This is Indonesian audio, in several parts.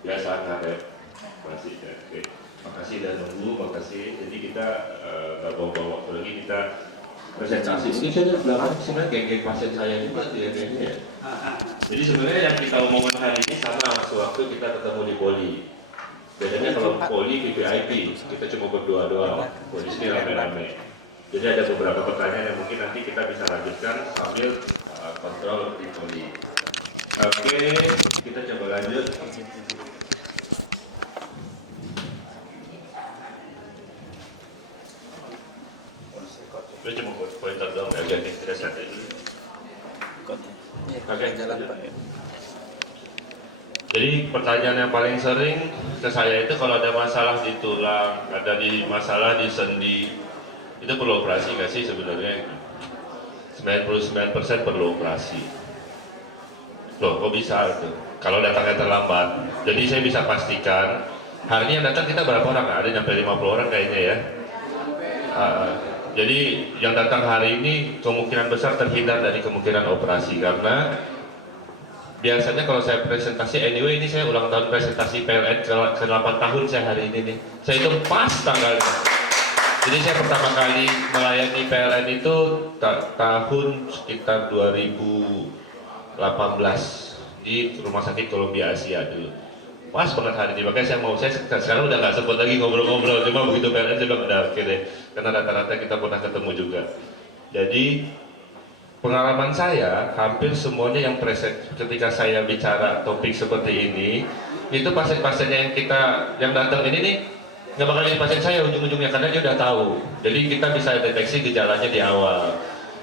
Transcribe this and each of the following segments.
Biasa ngaret masih ya. Oke. Makasih udah nunggu, makasih. Jadi kita nggak bawa-bawa waktu lagi, kita presentasi. Ini saya belakang sebenarnya geng-geng pasien saya juga ya kayaknya ya. Jadi sebenarnya yang kita omongkan hari ini sama sewaktu kita ketemu di poli. Bedanya kalau poli VVIP, kita cuma berdua doang. Poli sini rame-rame. Jadi ada beberapa pertanyaan yang mungkin nanti kita bisa lanjutkan sambil kontrol di poli. Oke, kita coba lanjut. Gue cuma pointer doang, agak nih, tidak selesai dulu. Oke, jalan Pak. Jadi pertanyaan yang paling sering ke saya itu kalau ada masalah di tulang, ada di masalah di sendi, itu perlu operasi nggak sih sebenarnya? 99% perlu operasi. Loh, kok bisa itu? Kalau datangnya terlambat. Jadi saya bisa pastikan, hari ini yang datang kita berapa orang? Ada nyampe 50 orang kayaknya ya. Jadi yang datang hari ini kemungkinan besar terhindar dari kemungkinan operasi, karena biasanya kalau saya presentasi, anyway ini saya ulang tahun presentasi PLN ke 8 tahun saya hari ini nih. Saya itu pas tanggalnya. Jadi saya pertama kali melayani PLN itu tahun sekitar 2018 di Rumah Sakit Columbia Asia dulu. Pas banget hari ini, makanya saya sekarang udah nggak sempat lagi ngobrol-ngobrol, cuma begitu PLN saya bilang udah oke deh, karena rata-rata kita pernah ketemu juga. Jadi pengalaman saya hampir semuanya yang ketika saya bicara topik seperti ini, itu pasien-pasiennya yang datang ini nih nggak bakal jadi pasien saya ujung-ujungnya, karena dia udah tahu. Jadi kita bisa deteksi gejalanya di awal.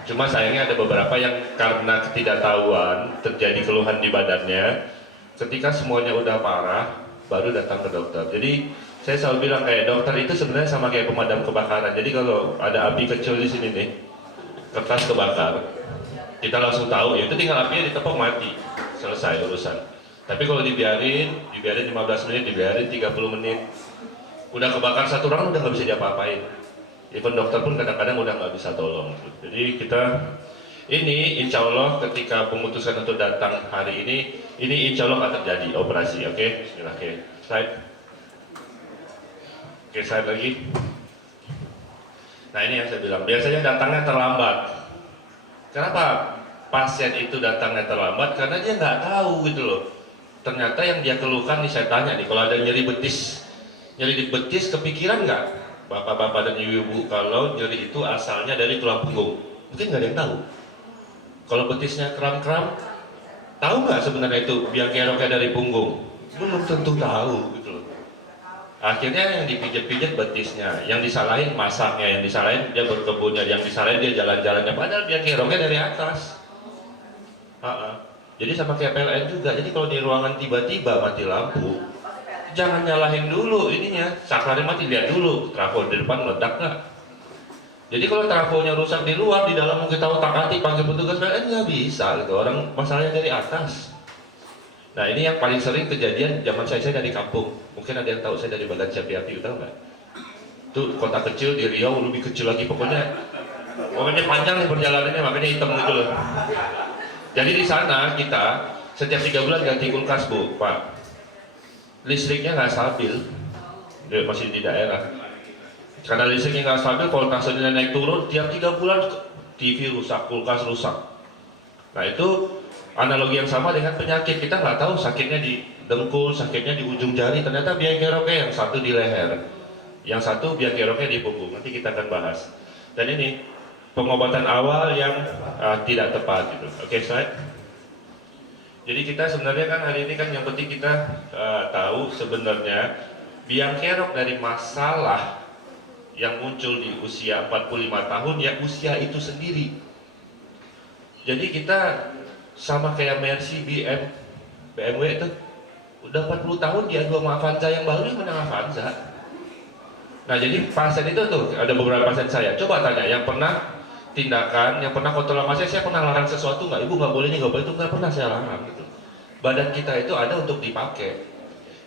Cuma sayangnya ada beberapa yang karena ketidaktahuan terjadi keluhan di badannya. Ketika semuanya udah parah, baru datang ke dokter. Jadi saya selalu bilang kayak dokter itu sebenarnya sama kayak pemadam kebakaran. Jadi kalau ada api kecil di sini nih, kertas kebakar, kita langsung tahu ya itu tinggal apinya ditepok mati, selesai urusan. Tapi kalau dibiarin 15 menit, dibiarin 30 menit, udah kebakar satu orang udah nggak bisa diapa-apain. Even dokter pun kadang-kadang udah nggak bisa tolong. Jadi kita ini insya Allah ketika pemutusan untuk datang hari ini insya Allah akan terjadi operasi. Oke, bismillah. Oke, slide. Oke, slide lagi. Nah ini yang saya bilang, biasanya datangnya terlambat. Kenapa pasien itu datangnya terlambat? Karena dia nggak tahu gitu loh. Ternyata yang dia keluhkan nih, saya tanya nih, kalau ada nyeri di betis kepikiran nggak bapak-bapak dan ibu-ibu kalau nyeri itu asalnya dari tulang punggung? Mungkin nggak ada yang tahu. Kalau betisnya kram-kram, tahu nggak sebenarnya itu biang keroknya dari punggung? Belum tentu tahu gitu loh. Akhirnya yang dipijat-pijat betisnya, yang disalahin masaknya, yang disalahin dia berkebunnya, yang disalahin dia jalan-jalannya, padahal biang keroknya dari atas. Jadi sama kayak PLN juga. Jadi kalau di ruangan tiba-tiba mati lampu, jangan nyalahin dulu ininya, saklarnya mati, lihat dulu trafo di depan meledak nggak. Jadi kalau trafonya rusak di luar, di dalam mau kita otak-atik panggil petugas PLN nggak bisa gitu. Orang masalahnya dari atas. Nah ini yang paling sering kejadian zaman saya dari kampung. Mungkin ada yang tahu saya dari Bagan Capiapi, tahu nggak? Itu kota kecil di Riau, lebih kecil lagi pokoknya panjang nih perjalanannya, makanya hitam gitu loh. Jadi di sana kita setiap 3 bulan ganti kulkas Bu, Pak. Listriknya nggak stabil, dia masih di daerah. Karena listriknya nggak stabil, voltasenya naik turun, tiap 3 bulan TV rusak, kulkas rusak. Nah itu analogi yang sama dengan penyakit. Kita nggak tahu sakitnya di dengkul, sakitnya di ujung jari, ternyata biang keroknya yang satu di leher, yang satu biang keroknya di punggung. Nanti kita akan bahas. Dan ini pengobatan awal yang tidak tepat gitu. Oke, slide. Jadi kita sebenarnya kan hari ini kan yang penting kita tahu sebenarnya biang kerok dari masalah yang muncul di usia 45 tahun ya usia itu sendiri. Jadi kita sama kayak Mercy, BMW itu udah 40 tahun dia dua Avanza yang baru yang menang Avanza. Nah jadi pasien itu tuh ada beberapa pasien saya, coba tanya yang pernah tindakan, yang pernah kontrol sama saya pernah larang sesuatu nggak? Ibu nggak boleh ini, nggak boleh itu, nggak pernah saya larang gitu. Badan kita itu ada untuk dipakai.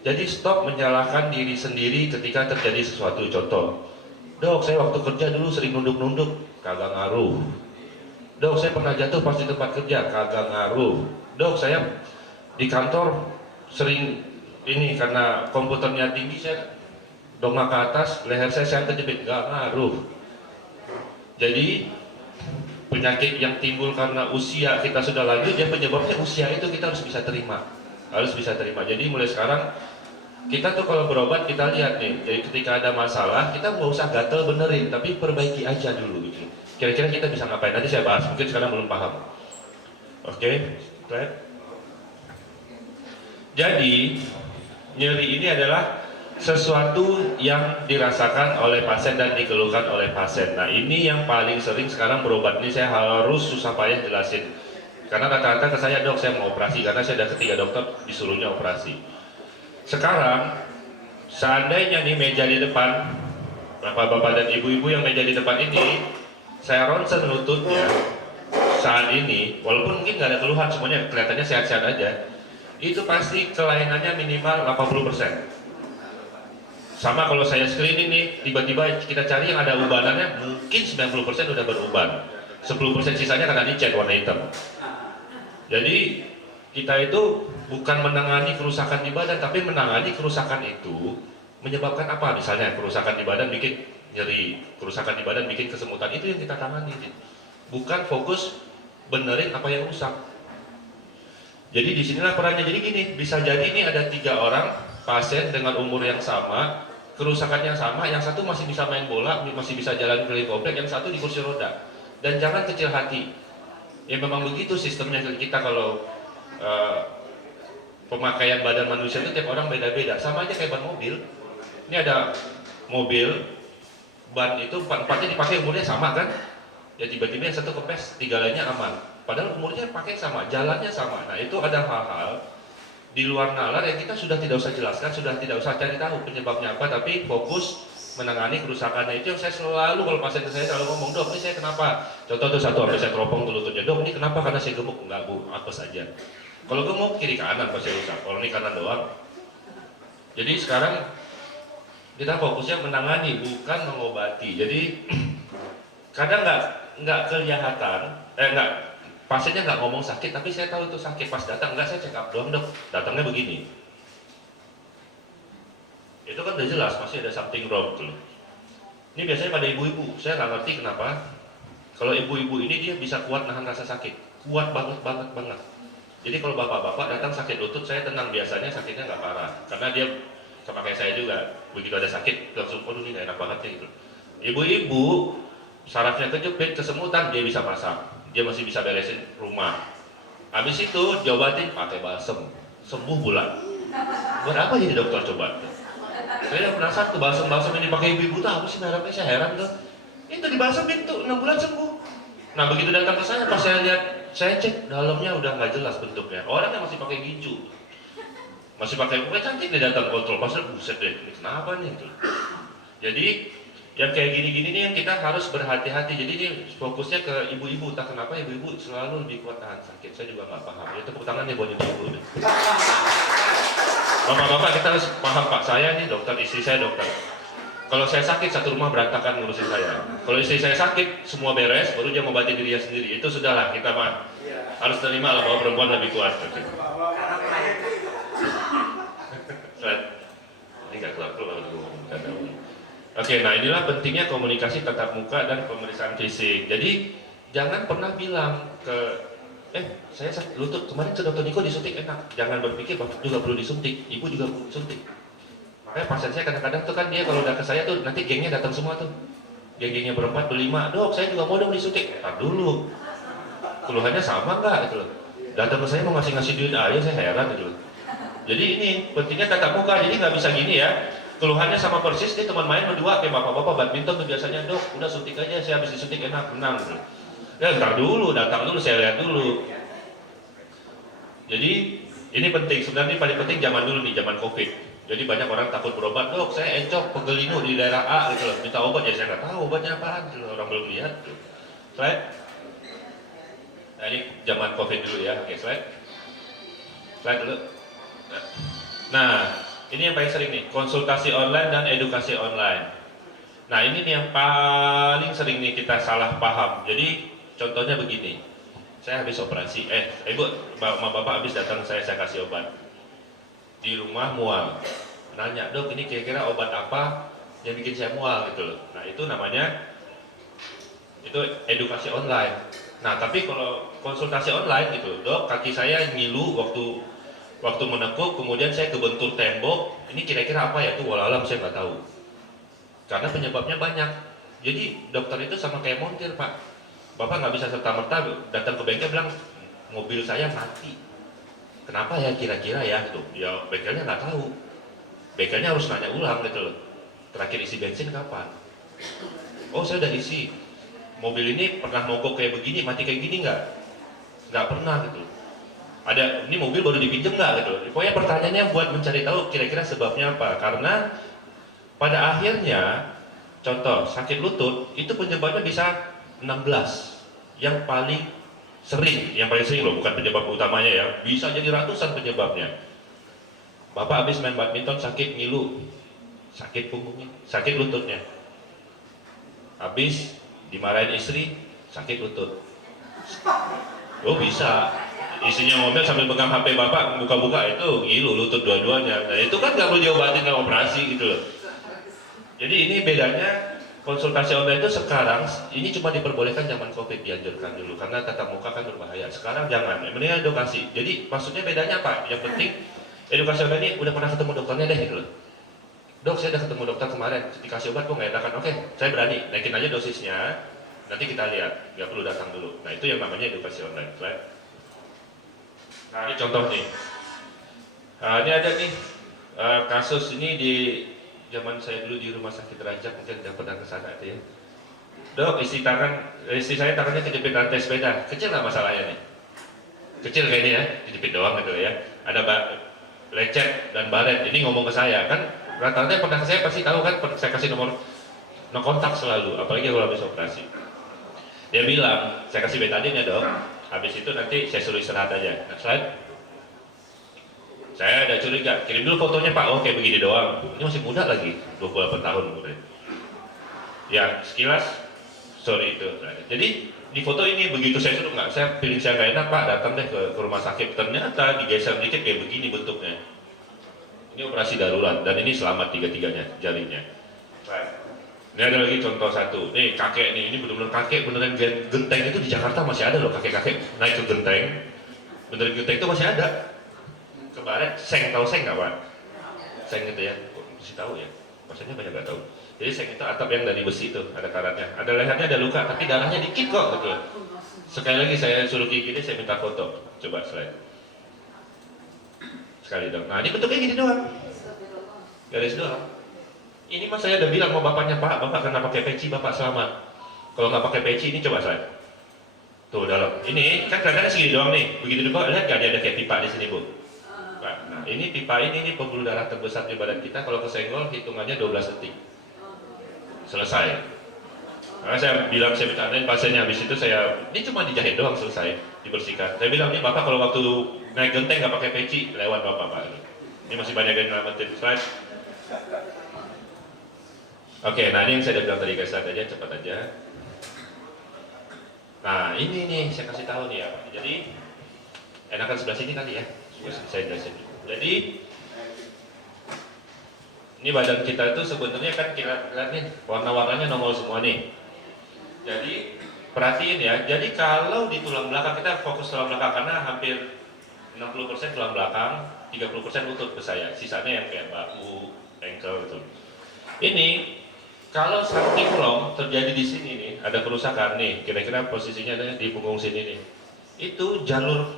Jadi stop menyalahkan diri sendiri ketika terjadi sesuatu. Contoh, dok saya waktu kerja dulu sering nunduk-nunduk, kagak ngaruh. Dok saya pernah jatuh pas di tempat kerja, kagak ngaruh. Dok saya di kantor sering ini karena komputernya tinggi, saya dongak ke atas, leher saya kejepit, nggak ngaruh. Jadi penyakit yang timbul karena usia kita sudah lanjut, ya penyebabnya usia itu kita harus bisa terima, Jadi mulai sekarang kita tuh kalau berobat kita lihat nih, jadi ketika ada masalah kita nggak usah gatel benerin, tapi perbaiki aja dulu gitu. Kira-kira kita bisa ngapain? Nanti saya bahas, mungkin sekarang belum paham. Oke, jadi nyeri ini adalah sesuatu yang dirasakan oleh pasien dan dikeluhkan oleh pasien. Nah ini yang paling sering sekarang berobat ini saya harus susah payah jelasin. Karena rata-rata ke saya, dok saya mau operasi, karena saya udah ketiga dokter disuruhnya operasi. Sekarang seandainya nih meja di depan, bapak-bapak dan ibu-ibu yang meja di depan ini, saya ronsen lututnya saat ini, walaupun mungkin nggak ada keluhan, semuanya kelihatannya sehat-sehat aja, itu pasti kelainannya minimal 80%. Sama kalau saya screening nih, tiba-tiba kita cari yang ada ubanannya, mungkin 90% udah beruban, 10% sisanya karena dicet warna hitam. Jadi kita itu bukan menangani kerusakan di badan, tapi menangani kerusakan itu menyebabkan apa. Misalnya kerusakan di badan bikin nyeri, kerusakan di badan bikin kesemutan, itu yang kita tangani. Bukan fokus benerin apa yang rusak. Jadi disinilah perannya. Jadi gini, bisa jadi ini ada 3 orang pasien dengan umur yang sama, kerusakan yang sama, yang satu masih bisa main bola, masih bisa jalan keliling komplek, yang satu di kursi roda. Dan jangan kecil hati. Ya memang begitu sistemnya kita kalau pemakaian badan manusia itu tiap orang beda-beda. Sama aja kayak ban mobil. Ini ada mobil, ban itu empat-empatnya dipakai umurnya sama kan? Ya tiba-tiba yang satu kempes, 3 lainnya aman. Padahal umurnya pakai sama, jalannya sama. Nah itu ada hal-hal di luar nalar yang kita sudah tidak usah jelaskan, sudah tidak usah cari tahu penyebabnya apa, tapi fokus menangani kerusakannya. Itu yang saya selalu, kalau pasien saya selalu ngomong, dok ini saya kenapa? Contoh tuh satu, sampai saya teropong tuh lututnya, dok ini kenapa? Karena saya gemuk. Enggak bu, apes aja. Kalau gemuk kiri kanan pasti rusak, kalau ini kanan doang. Jadi sekarang kita fokusnya menangani, bukan mengobati. Jadi kadang nggak kelihatan, pasiennya nggak ngomong sakit, tapi saya tahu itu sakit. Pas datang, enggak, saya check up doang dok, datangnya begini. Itu kan udah jelas, pasti ada something wrong tuh. Ini biasanya pada ibu-ibu, saya nggak ngerti kenapa. Kalau ibu-ibu ini dia bisa kuat nahan rasa sakit, kuat banget. Jadi kalau bapak-bapak datang sakit lutut, saya tenang, biasanya sakitnya nggak parah. Karena dia sama kayak saya juga, begitu ada sakit, langsung, aduh ini nggak enak banget ya gitu. Ibu-ibu, sarafnya kejepit, kesemutan, dia bisa masak. Dia masih bisa beresin rumah. Habis itu diobatin pakai balsem, sembuh bulan. Buat apa jadi dokter coba? Saya penasaran tuh balsem yang dipakai ibu-ibu tuh apa sih mereknya, saya heran tuh. Itu dibalsemin tuh 6 bulan sembuh. Nah begitu datang ke saya, pas saya lihat, saya cek dalamnya udah nggak jelas bentuknya. Orangnya masih pakai gincu, masih pakai muka cantik, dia datang kontrol, pasal buset deh, ini kenapa nih? Jadi yang kayak gini-gini nih yang kita harus berhati-hati. Jadi ini fokusnya ke ibu-ibu. Tak kenapa ibu-ibu selalu lebih kuat tahan sakit. Saya juga nggak paham. Ya tepuk tangan nih buat ibu-ibu. Bapak-bapak kita harus paham, Pak. Saya nih dokter, istri saya dokter. Kalau saya sakit, satu rumah berantakan ngurusin saya. Kalau istri saya sakit, semua beres, baru dia mengobati dirinya sendiri. Itu sudahlah, kita mah harus terima lah bahwa perempuan lebih kuat. Ini nggak keluar dulu. Oke, nah inilah pentingnya komunikasi tatap muka dan pemeriksaan fisik. Jadi jangan pernah bilang ke saya sakit lutut, kemarin ke dokter Niko disuntik enak. Jangan berpikir bapak juga perlu disuntik, ibu juga perlu disuntik. Makanya pasien saya kadang-kadang tuh kan dia kalau udah ke saya tuh nanti gengnya datang semua tuh. Geng-gengnya berempat, berlima, dok saya juga mau dong disuntik. Ntar dulu, keluhannya sama nggak gitu loh. Datang ke saya mau ngasih duit aja, saya heran gitu loh. Jadi ini pentingnya tatap muka, jadi nggak bisa gini ya. Keluhannya sama persis, dia teman main berdua kayak bapak-bapak badminton tuh biasanya, dok udah suntik aja, saya habis disuntik enak, menang. Ya ntar dulu, datang dulu, saya lihat dulu. Jadi ini penting, sebenarnya paling penting zaman dulu nih, zaman covid. Jadi banyak orang takut berobat, dok saya encok pegel linu di daerah A gitu loh, minta obat, ya saya nggak tahu obatnya apaan gitu, orang belum lihat. Slide. Nah ini zaman covid dulu ya, oke slide. Slide dulu. Nah ini yang paling sering nih, konsultasi online dan edukasi online. Nah ini nih yang paling sering nih kita salah paham. Jadi contohnya begini, saya habis operasi, ibu, bapak habis datang saya kasih obat. di rumah mual, nanya, dok ini kira-kira obat apa yang bikin saya mual gitu loh. Nah itu namanya itu edukasi online. Nah tapi kalau konsultasi online gitu, dok kaki saya ngilu waktu menekuk, kemudian saya kebentur tembok, ini kira-kira apa ya? Itu walalam saya nggak tahu, karena penyebabnya banyak. Jadi dokter itu sama kayak montir pak, bapak nggak bisa serta-merta datang ke bengkel bilang mobil saya mati, kenapa ya kira-kira ya gitu. Ya bengkelnya nggak tahu, bengkelnya harus nanya ulang gitu loh, terakhir isi bensin kapan? Oh saya udah isi. Mobil ini pernah mogok kayak begini, mati kayak gini nggak? Nggak pernah gitu. Ada, ini mobil baru dipinjam nggak gitu. Pokoknya pertanyaannya buat mencari tahu kira-kira sebabnya apa. Karena pada akhirnya, contoh sakit lutut itu penyebabnya bisa 16. Yang paling sering loh, bukan penyebab utamanya ya. Bisa jadi ratusan penyebabnya. Bapak habis main badminton sakit ngilu, sakit punggungnya, sakit lututnya. Habis dimarahin istri, sakit lutut. Oh bisa, isinya mobil sambil pegang HP bapak, buka-buka itu ngilu lutut dua-duanya. Nah itu kan nggak perlu diobatin dengan operasi gitu loh. Jadi ini bedanya konsultasi online itu sekarang, ini cuma diperbolehkan zaman COVID, dianjurkan dulu. Karena tatap muka kan berbahaya, sekarang jangan, mendingan edukasi. Jadi maksudnya bedanya apa? Yang penting edukasi online ini udah pernah ketemu dokternya deh gitu loh. Dok saya udah ketemu dokter kemarin, dikasih obat kok nggak enakan. Oke, saya berani, naikin aja dosisnya, nanti kita lihat, nggak perlu datang dulu. Nah itu yang namanya edukasi online. Nah ini contoh nih, ini ada nih kasus ini di zaman saya dulu di rumah sakit Raja, mungkin udah pernah kesana itu ya. Dok, istri saya tangannya kejepit rantai sepeda, kecil nggak masalahnya nih? Kecil kayak ini ya, kejepit doang gitu ya. Ada lecet dan baret, ini ngomong ke saya kan. Rata-rata yang pernah saya pasti tahu kan, saya kasih nomor no kontak selalu, apalagi kalau habis operasi. Dia bilang, saya kasih betadine ya dok, habis itu nanti saya suruh istirahat aja. Nah, saya ada curiga, kirim dulu fotonya pak, oh kayak begini doang. Ini masih muda lagi, 28 tahun umurnya. Ya sekilas, sorry itu. Jadi di foto ini begitu saya suruh nggak, saya pilih saya nggak enak pak, datang deh ke rumah sakit. Ternyata digeser dikit kayak begini bentuknya. Ini operasi darurat dan ini selamat tiga-tiganya jarinya. Ini ada lagi contoh satu. Nih kakek nih, ini benar-benar kakek beneran genteng itu di Jakarta masih ada loh, kakek-kakek naik ke genteng. Beneran genteng itu masih ada. Kemarin seng, tahu seng nggak pak? Seng itu ya, mesti tahu ya. Maksudnya banyak nggak tahu. Jadi seng itu atap yang dari besi itu, ada karatnya, ada lehernya, ada luka, tapi darahnya dikit kok gitu. Sekali lagi saya suruh gini, saya minta foto. Coba slide. Sekali dong. Nah ini bentuknya gini doang, garis doang. Ini mas saya udah bilang mau bapaknya, pak bapak kena pakai peci, bapak selamat. Kalau nggak pakai peci ini coba saya. Tuh dalam. Ini kan kadang-kadang segini doang nih. Begitu juga lihat nggak ada kayak pipa di sini bu. Nah ini pipa ini pembuluh darah terbesar di badan kita. Kalau kesenggol hitungannya 12 detik. Selesai. Karena saya bilang saya bercandain pasiennya, habis itu ini cuma dijahit doang selesai, dibersihkan. Saya bilang nih bapak kalau waktu naik genteng nggak pakai peci, lewat bapak pak. Ini masih banyak yang nyelamatin. Slide. Oke, nah ini yang saya udah bilang tadi, guys, slide aja, cepat aja. Nah ini nih saya kasih tahu nih ya. Jadi enakan sebelah sini kali ya. Saya jelasin. Jadi ini badan kita itu sebenarnya kan kita lihat nih warna-warnanya nongol semua nih. Jadi perhatiin ya. Jadi kalau di tulang belakang, kita fokus tulang belakang karena hampir 60% tulang belakang, 30% lutut ke saya. Sisanya yang kayak bahu, ankle gitu. Ini kalau something wrong terjadi di sini nih, ada kerusakan nih, kira-kira posisinya ada di punggung sini nih. Itu jalur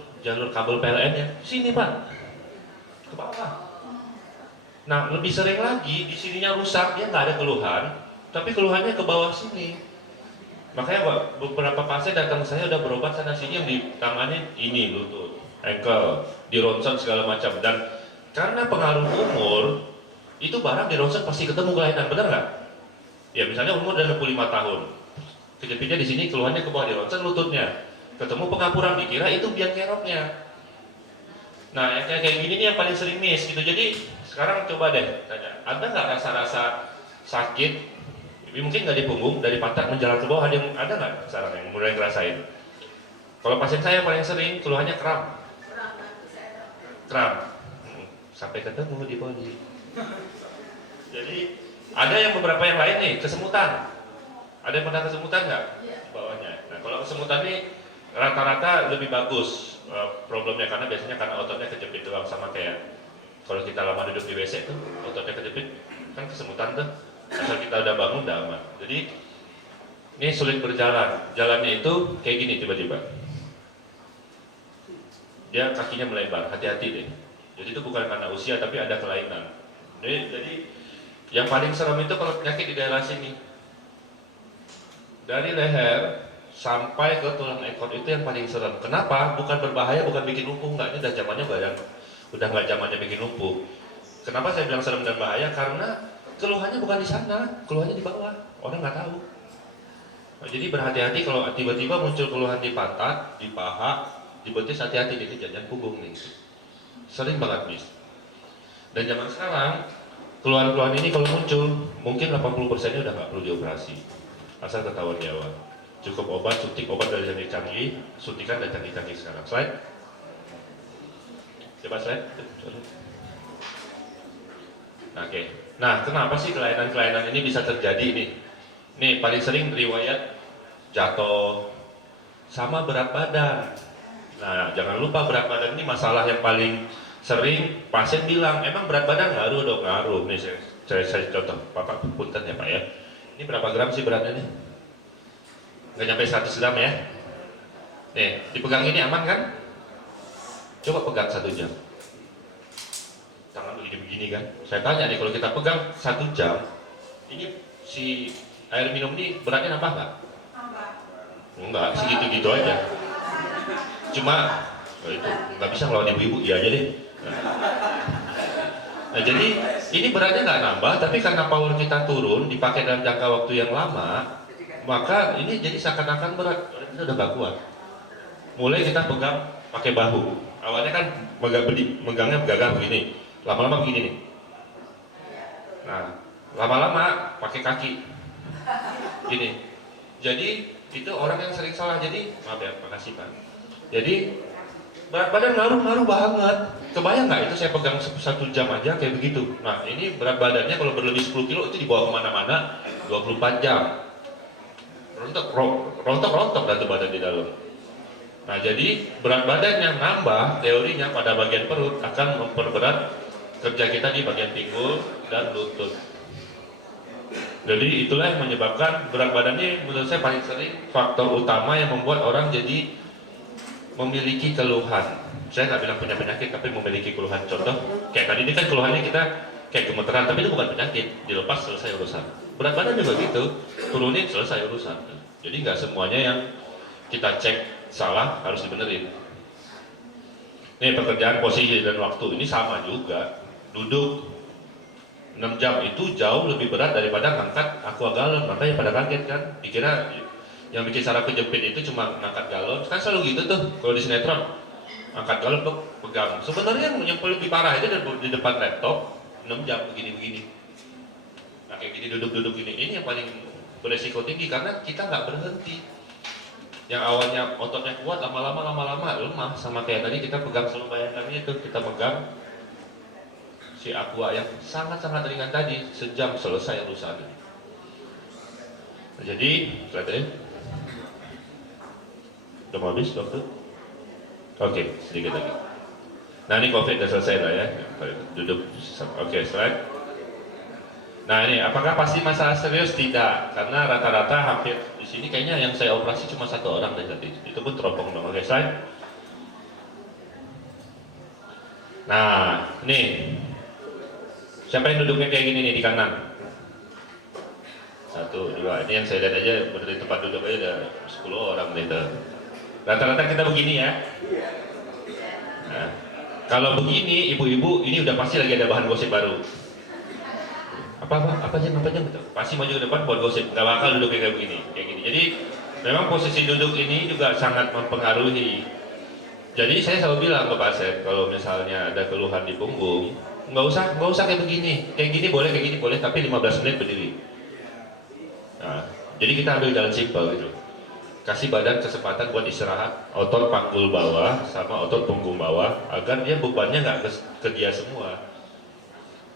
kabel PLN-nya sini pak, ke bawah. Nah lebih sering lagi di sininya rusak, dia nggak ada keluhan, tapi keluhannya ke bawah sini. Makanya beberapa pasien datang ke saya udah berobat sana sini, yang ditangani ini lutut, ankle, di ronsen segala macam. Dan karena pengaruh umur, itu barang di ronsen pasti ketemu kelainan, benar nggak? Ya misalnya umur udah 65 tahun, kejepitnya di sini, keluhannya ke bawah di ronsen lututnya, ketemu pengapuran, dikira itu biang keroknya. Nah yang kayak gini nih yang paling sering miss gitu. Jadi sekarang coba deh tanya, ada nggak rasa-rasa sakit? Mungkin nggak di punggung, dari pantat menjalar ke bawah, ada nggak sekarang yang mulai ngerasain? Kalau pasien saya paling sering keluhannya kram. Sampai ketemu di poli. Jadi ada yang beberapa yang lain nih, kesemutan. Ada yang pernah kesemutan nggak? Bawahnya. Nah kalau kesemutan nih rata-rata lebih bagus problemnya, karena biasanya karena ototnya kejepit doang, sama kayak kalau kita lama duduk di WC tuh ototnya kejepit kan kesemutan tuh. Asal kita udah bangun udah aman. Jadi ini sulit berjalan. Jalannya itu kayak gini tiba-tiba. Dia kakinya melebar, hati-hati deh. Jadi itu bukan karena usia tapi ada kelainan. Jadi yang paling serem itu kalau penyakit di daerah sini. Dari leher sampai ke tulang ekor itu yang paling serem. Kenapa? Bukan berbahaya, bukan bikin lumpuh, enggak. Ini udah zamannya udah nggak zamannya bikin lumpuh. Kenapa saya bilang serem dan bahaya? Karena keluhannya bukan di sana, keluhannya di bawah. Orang nggak tahu. Nah, jadi berhati-hati kalau tiba-tiba muncul keluhan di pantat, di paha, di betis, hati-hati di jajan punggung nih. Sering banget bis. Dan zaman sekarang keluhan-keluhan ini kalau muncul mungkin 80%-nya udah nggak perlu dioperasi. Asal ketahuan di awal. Cukup obat, suntik obat dari canggih-canggih, suntikan dan canggih-canggih sekarang. Slide. Coba slide. Oke. Nah, kenapa sih kelainan-kelainan ini bisa terjadi nih? Nih, paling sering riwayat jatuh sama berat badan. Nah, jangan lupa berat badan ini masalah yang paling sering pasien bilang, emang berat badan ngaruh dong? Ngaruh. Nih, saya contoh, Bapak punten ya Pak ya. Ini berapa gram sih beratnya nih? Nggak nyampe 100 gram ya. Nih, dipegang ini aman kan? Coba pegang 1 jam. Tangan begini-begini kan. Saya tanya nih, kalau kita pegang 1 jam, ini si air minum ini beratnya nambah nggak? Enggak, segitu-gitu aja. Cuma, itu nggak bisa ngelawan ibu-ibu, iya aja deh. Nah, jadi ini beratnya nggak nambah, tapi karena power kita turun, dipakai dalam jangka waktu yang lama, maka ini jadi seakan-akan berat. Kita udah nggak kuat. Mulai kita pegang pakai bahu. Awalnya kan megangnya gagah begini, lama-lama begini nih. Nah, lama-lama pakai kaki, gini. Jadi itu orang yang sering salah. Jadi maaf ya, makasih Pak. Jadi berat badan ngaruh banget. Kebayang nggak itu saya pegang 1 jam aja kayak begitu. Nah ini berat badannya kalau berlebih 10 kilo itu dibawa kemana-mana 24 jam. Rontok dan badan di dalam. Nah jadi berat badan yang nambah teorinya pada bagian perut akan memperberat kerja kita di bagian pinggul dan lutut. Jadi itulah yang menyebabkan berat badan ini menurut saya paling sering faktor utama yang membuat orang jadi memiliki keluhan. Saya nggak bilang punya penyakit, tapi memiliki keluhan. Contoh, kayak tadi ini kan keluhannya kita kayak gemeteran, tapi itu bukan penyakit. Dilepas selesai urusan. Berat badan juga gitu, turunin selesai urusan. Jadi nggak semuanya yang kita cek salah harus dibenerin. Ini pekerjaan, posisi dan waktu ini sama juga. Duduk 6 jam itu jauh lebih berat daripada ngangkat aqua galon. Makanya pada kaget kan, dikira yang bikin saraf kejepit itu cuma ngangkat galon. Kan selalu gitu tuh kalau di sinetron, angkat galon tuh pegang. Sebenarnya yang lebih parah itu di depan laptop 6 jam begini-begini. Nah kayak gini duduk-duduk gini, ini yang paling beresiko tinggi karena kita nggak berhenti. Yang awalnya ototnya kuat, lama-lama lemah. Sama kayak tadi kita pegang, selalu bayangkannya itu kita pegang si aqua yang sangat-sangat ringan tadi, sejam selesai urusan. Nah, jadi kelihatannya udah mau habis dokter? Oke, sedikit lagi. Nah ini COVID udah selesai lah ya. Duduk. Oke, slide. Nah ini, apakah pasti masalah serius? Tidak, karena rata-rata hampir di sini kayaknya yang saya operasi cuma 1 orang deh tadi. Itu pun teropong dong. Oke, slide. Nah, nih. Siapa yang duduknya kayak gini nih di kanan? 1, 2. Ini yang saya lihat aja berdiri tempat duduk aja ada 10 orang nih. Rata-rata kita begini ya. Nah, kalau begini, ibu-ibu ini udah pasti lagi ada bahan gosip baru. Apa aja betul. Pasti maju ke depan buat gosip. Nggak bakal duduk kayak gini. Jadi memang posisi duduk ini juga sangat mempengaruhi. Jadi saya selalu bilang ke pasien kalau misalnya ada keluhan di punggung, nggak usah kayak begini. Kayak gini boleh, tapi 15 menit berdiri. Nah, jadi kita ambil jalan simpel gitu. kasih badan kesempatan buat istirahat, otot panggul bawah sama otot punggung bawah, agar dia bebannya nggak ke dia semua.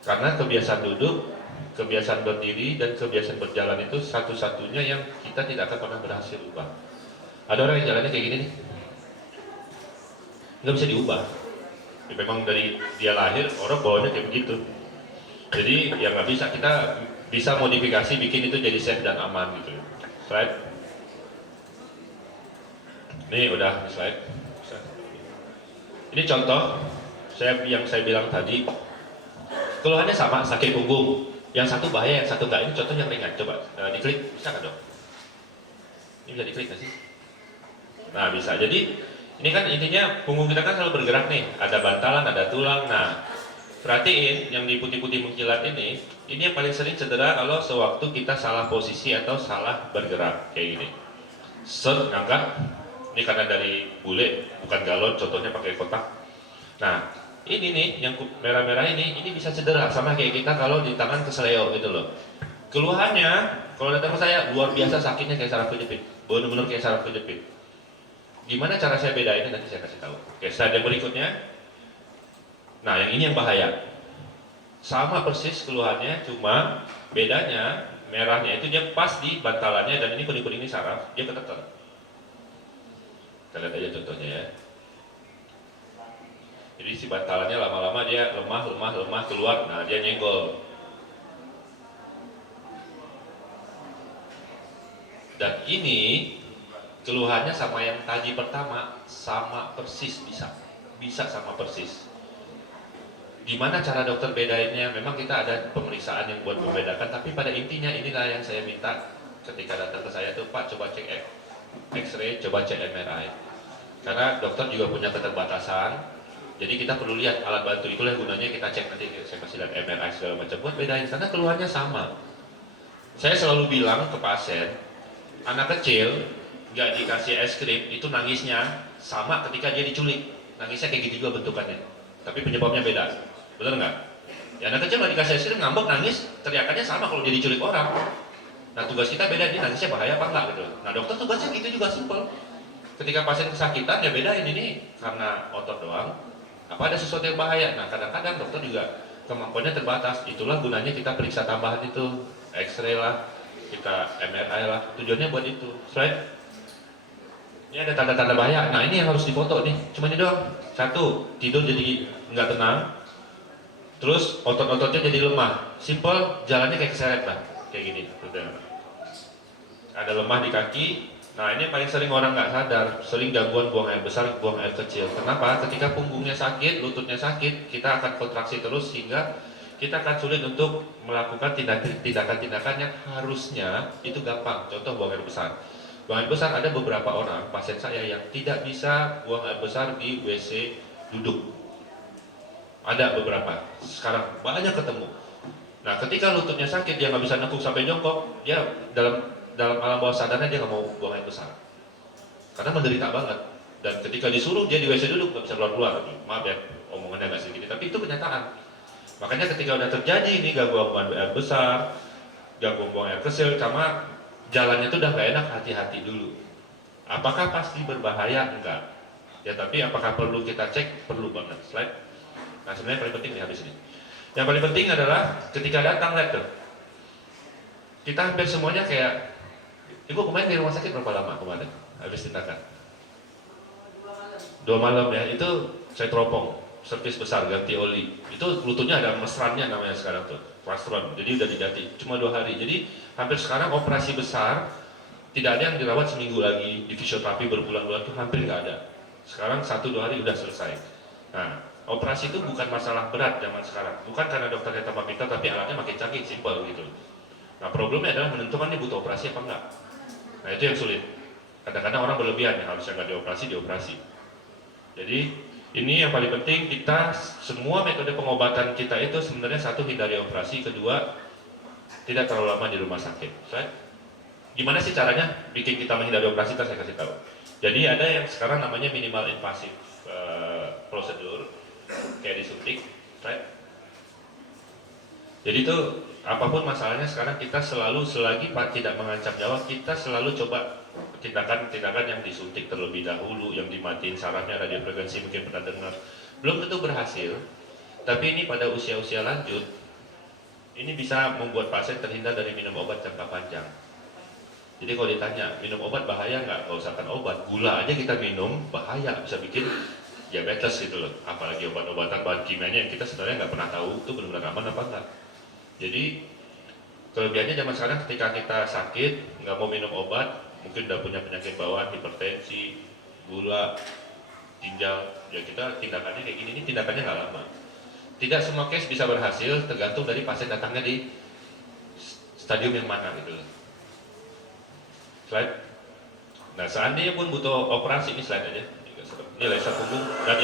Karena kebiasaan duduk, kebiasaan berdiri, dan kebiasaan berjalan itu satu-satunya yang kita tidak akan pernah berhasil ubah. Ada orang yang jalannya kayak gini nih, nggak bisa diubah. Ya, memang dari dia lahir orang bawahnya kayak begitu. Jadi ya nggak bisa, kita bisa modifikasi bikin itu jadi safe dan aman gitu. Slide. Ini udah slide. Ini contoh yang saya bilang tadi. Keluhannya sama, sakit punggung. Yang satu bahaya, yang satu enggak. Ini contoh yang ringan. Coba diklik, bisa nggak dok? Ini bisa diklik nggak sih? Nah bisa. Jadi ini kan intinya punggung kita kan selalu bergerak nih. Ada bantalan, ada tulang. Nah perhatiin yang di putih-putih mengkilat ini yang paling sering cedera kalau sewaktu kita salah posisi atau salah bergerak kayak gini. Set, ngangkat. Ini karena dari bule, bukan galon. Contohnya pakai kotak. Nah ini nih yang merah-merah ini bisa cedera sama kayak kita kalau di tangan kesleo gitu loh. Keluhannya kalau datang ke saya luar biasa sakitnya kayak saraf kejepit, benar-benar kayak saraf kejepit. Gimana cara saya bedainnya nanti saya kasih tahu. Oke, slide yang berikutnya. Nah yang ini yang bahaya. Sama persis keluhannya, cuma bedanya merahnya itu dia pas di bantalannya dan ini kuning-kuning ini saraf, dia ketekan. Kita lihat aja contohnya ya. Jadi si bantalannya lama-lama dia lemah keluar, nah dia nyenggol. Dan ini keluhannya sama yang tadi pertama, sama persis bisa sama persis. Gimana cara dokter bedainnya? Memang kita ada pemeriksaan yang buat membedakan, tapi pada intinya inilah yang saya minta ketika datang ke saya tuh, Pak coba cek X-ray, coba cek MRI. Karena dokter juga punya keterbatasan. Jadi kita perlu lihat alat bantu, itulah gunanya kita cek nanti, saya kasih lihat MRI segala macam buat bedain, karena keluarnya sama. Saya selalu bilang ke pasien, anak kecil nggak dikasih es krim itu nangisnya sama ketika dia diculik, nangisnya kayak gitu juga bentukannya, tapi penyebabnya beda, bener nggak? Ya anak kecil nggak dikasih es krim ngambek nangis, teriakannya sama kalau dia diculik orang. Nah tugas kita beda, dia nangisnya bahaya apa enggak gitu. Nah dokter tugasnya gitu juga simpel. Ketika pasien kesakitan ya bedain ini karena otot doang, apa ada sesuatu yang bahaya. Nah kadang-kadang dokter juga kemampuannya terbatas, itulah gunanya kita periksa tambahan itu, X-ray lah, kita MRI lah, tujuannya buat itu. Slide. Ini ada tanda-tanda bahaya. Nah ini yang harus difoto nih, cuma ini doang. Satu, tidur jadi nggak tenang, terus otot-ototnya jadi lemah. Simple, jalannya kayak keseret lah, kayak gini. Udah. Ada lemah di kaki. Nah ini paling sering orang nggak sadar, sering gangguan buang air besar, buang air kecil. Kenapa? Ketika punggungnya sakit, lututnya sakit, kita akan kontraksi terus sehingga kita akan sulit untuk melakukan tindakan-tindakan yang harusnya itu gampang. Contoh buang air besar. Buang air besar ada beberapa orang pasien saya yang tidak bisa buang air besar di WC duduk. Ada beberapa. Sekarang banyak ketemu. Nah ketika lututnya sakit, dia nggak bisa nekuk sampai jongkok, dia dalam alam bawah sadarnya dia nggak mau buang air besar karena menderita banget, dan ketika disuruh dia di WC duduk nggak bisa keluar. Maaf ya omongannya nggak sedikit, tapi itu kenyataan. Makanya ketika udah terjadi ini gangguan buang air besar, gangguan buang air kecil, sama jalannya itu udah nggak enak, hati-hati dulu. Apakah pasti berbahaya? Enggak ya, tapi apakah perlu kita cek? Perlu banget. Slide. Nah sebenarnya paling penting nih habis ini, yang paling penting adalah ketika datang, lihat tuh, kita hampir semuanya kayak Ibu kemarin di rumah sakit berapa lama kemarin? Habis tindakan? 2 malam ya, itu saya teropong, servis besar, ganti oli. Itu lututnya ada mesrannya namanya sekarang tuh, plastron, jadi udah diganti, cuma 2 hari. Jadi hampir sekarang operasi besar, tidak ada yang dirawat seminggu lagi, di fisioterapi berbulan-bulan tuh hampir nggak ada. Sekarang 1-2 hari udah selesai. Nah, operasi itu bukan masalah berat zaman sekarang, bukan karena dokternya tambah pintar, tapi alatnya makin canggih, simpel gitu. Nah problemnya adalah menentukan ini butuh operasi apa enggak. Nah itu yang sulit. Kadang-kadang orang berlebihan yang harusnya nggak dioperasi. Jadi ini yang paling penting, kita semua metode pengobatan kita itu sebenarnya satu, hindari operasi, kedua tidak terlalu lama di rumah sakit. Gimana sih caranya bikin kita menghindari operasi? Saya kasih tahu. Jadi ada yang sekarang namanya minimal invasive prosedur, kayak disuntik. Jadi itu apapun masalahnya sekarang kita selalu, selagi tidak mengancam nyawa, kita selalu coba tindakan-tindakan yang disuntik terlebih dahulu, yang dimatiin sarafnya, radiofrekuensi mungkin pernah dengar, belum tentu berhasil. Tapi ini pada usia-usia lanjut, ini bisa membuat pasien terhindar dari minum obat jangka panjang. Jadi kalau ditanya, minum obat bahaya nggak? Nggak usahkan obat, gula aja kita minum, bahaya, bisa bikin diabetes gitu loh. Apalagi obat-obatan bahan kimianya yang kita sebenarnya nggak pernah tahu itu benar-benar aman apa enggak. Jadi kelebihannya zaman sekarang ketika kita sakit, nggak mau minum obat, mungkin udah punya penyakit bawaan, hipertensi, gula, ginjal, ya kita tindakannya kayak gini, ini tindakannya nggak lama. Tidak semua case bisa berhasil, tergantung dari pasien datangnya di stadium yang mana gitu. Slide. Nah seandainya pun butuh operasi, ini slide aja. Ini laser punggung, dan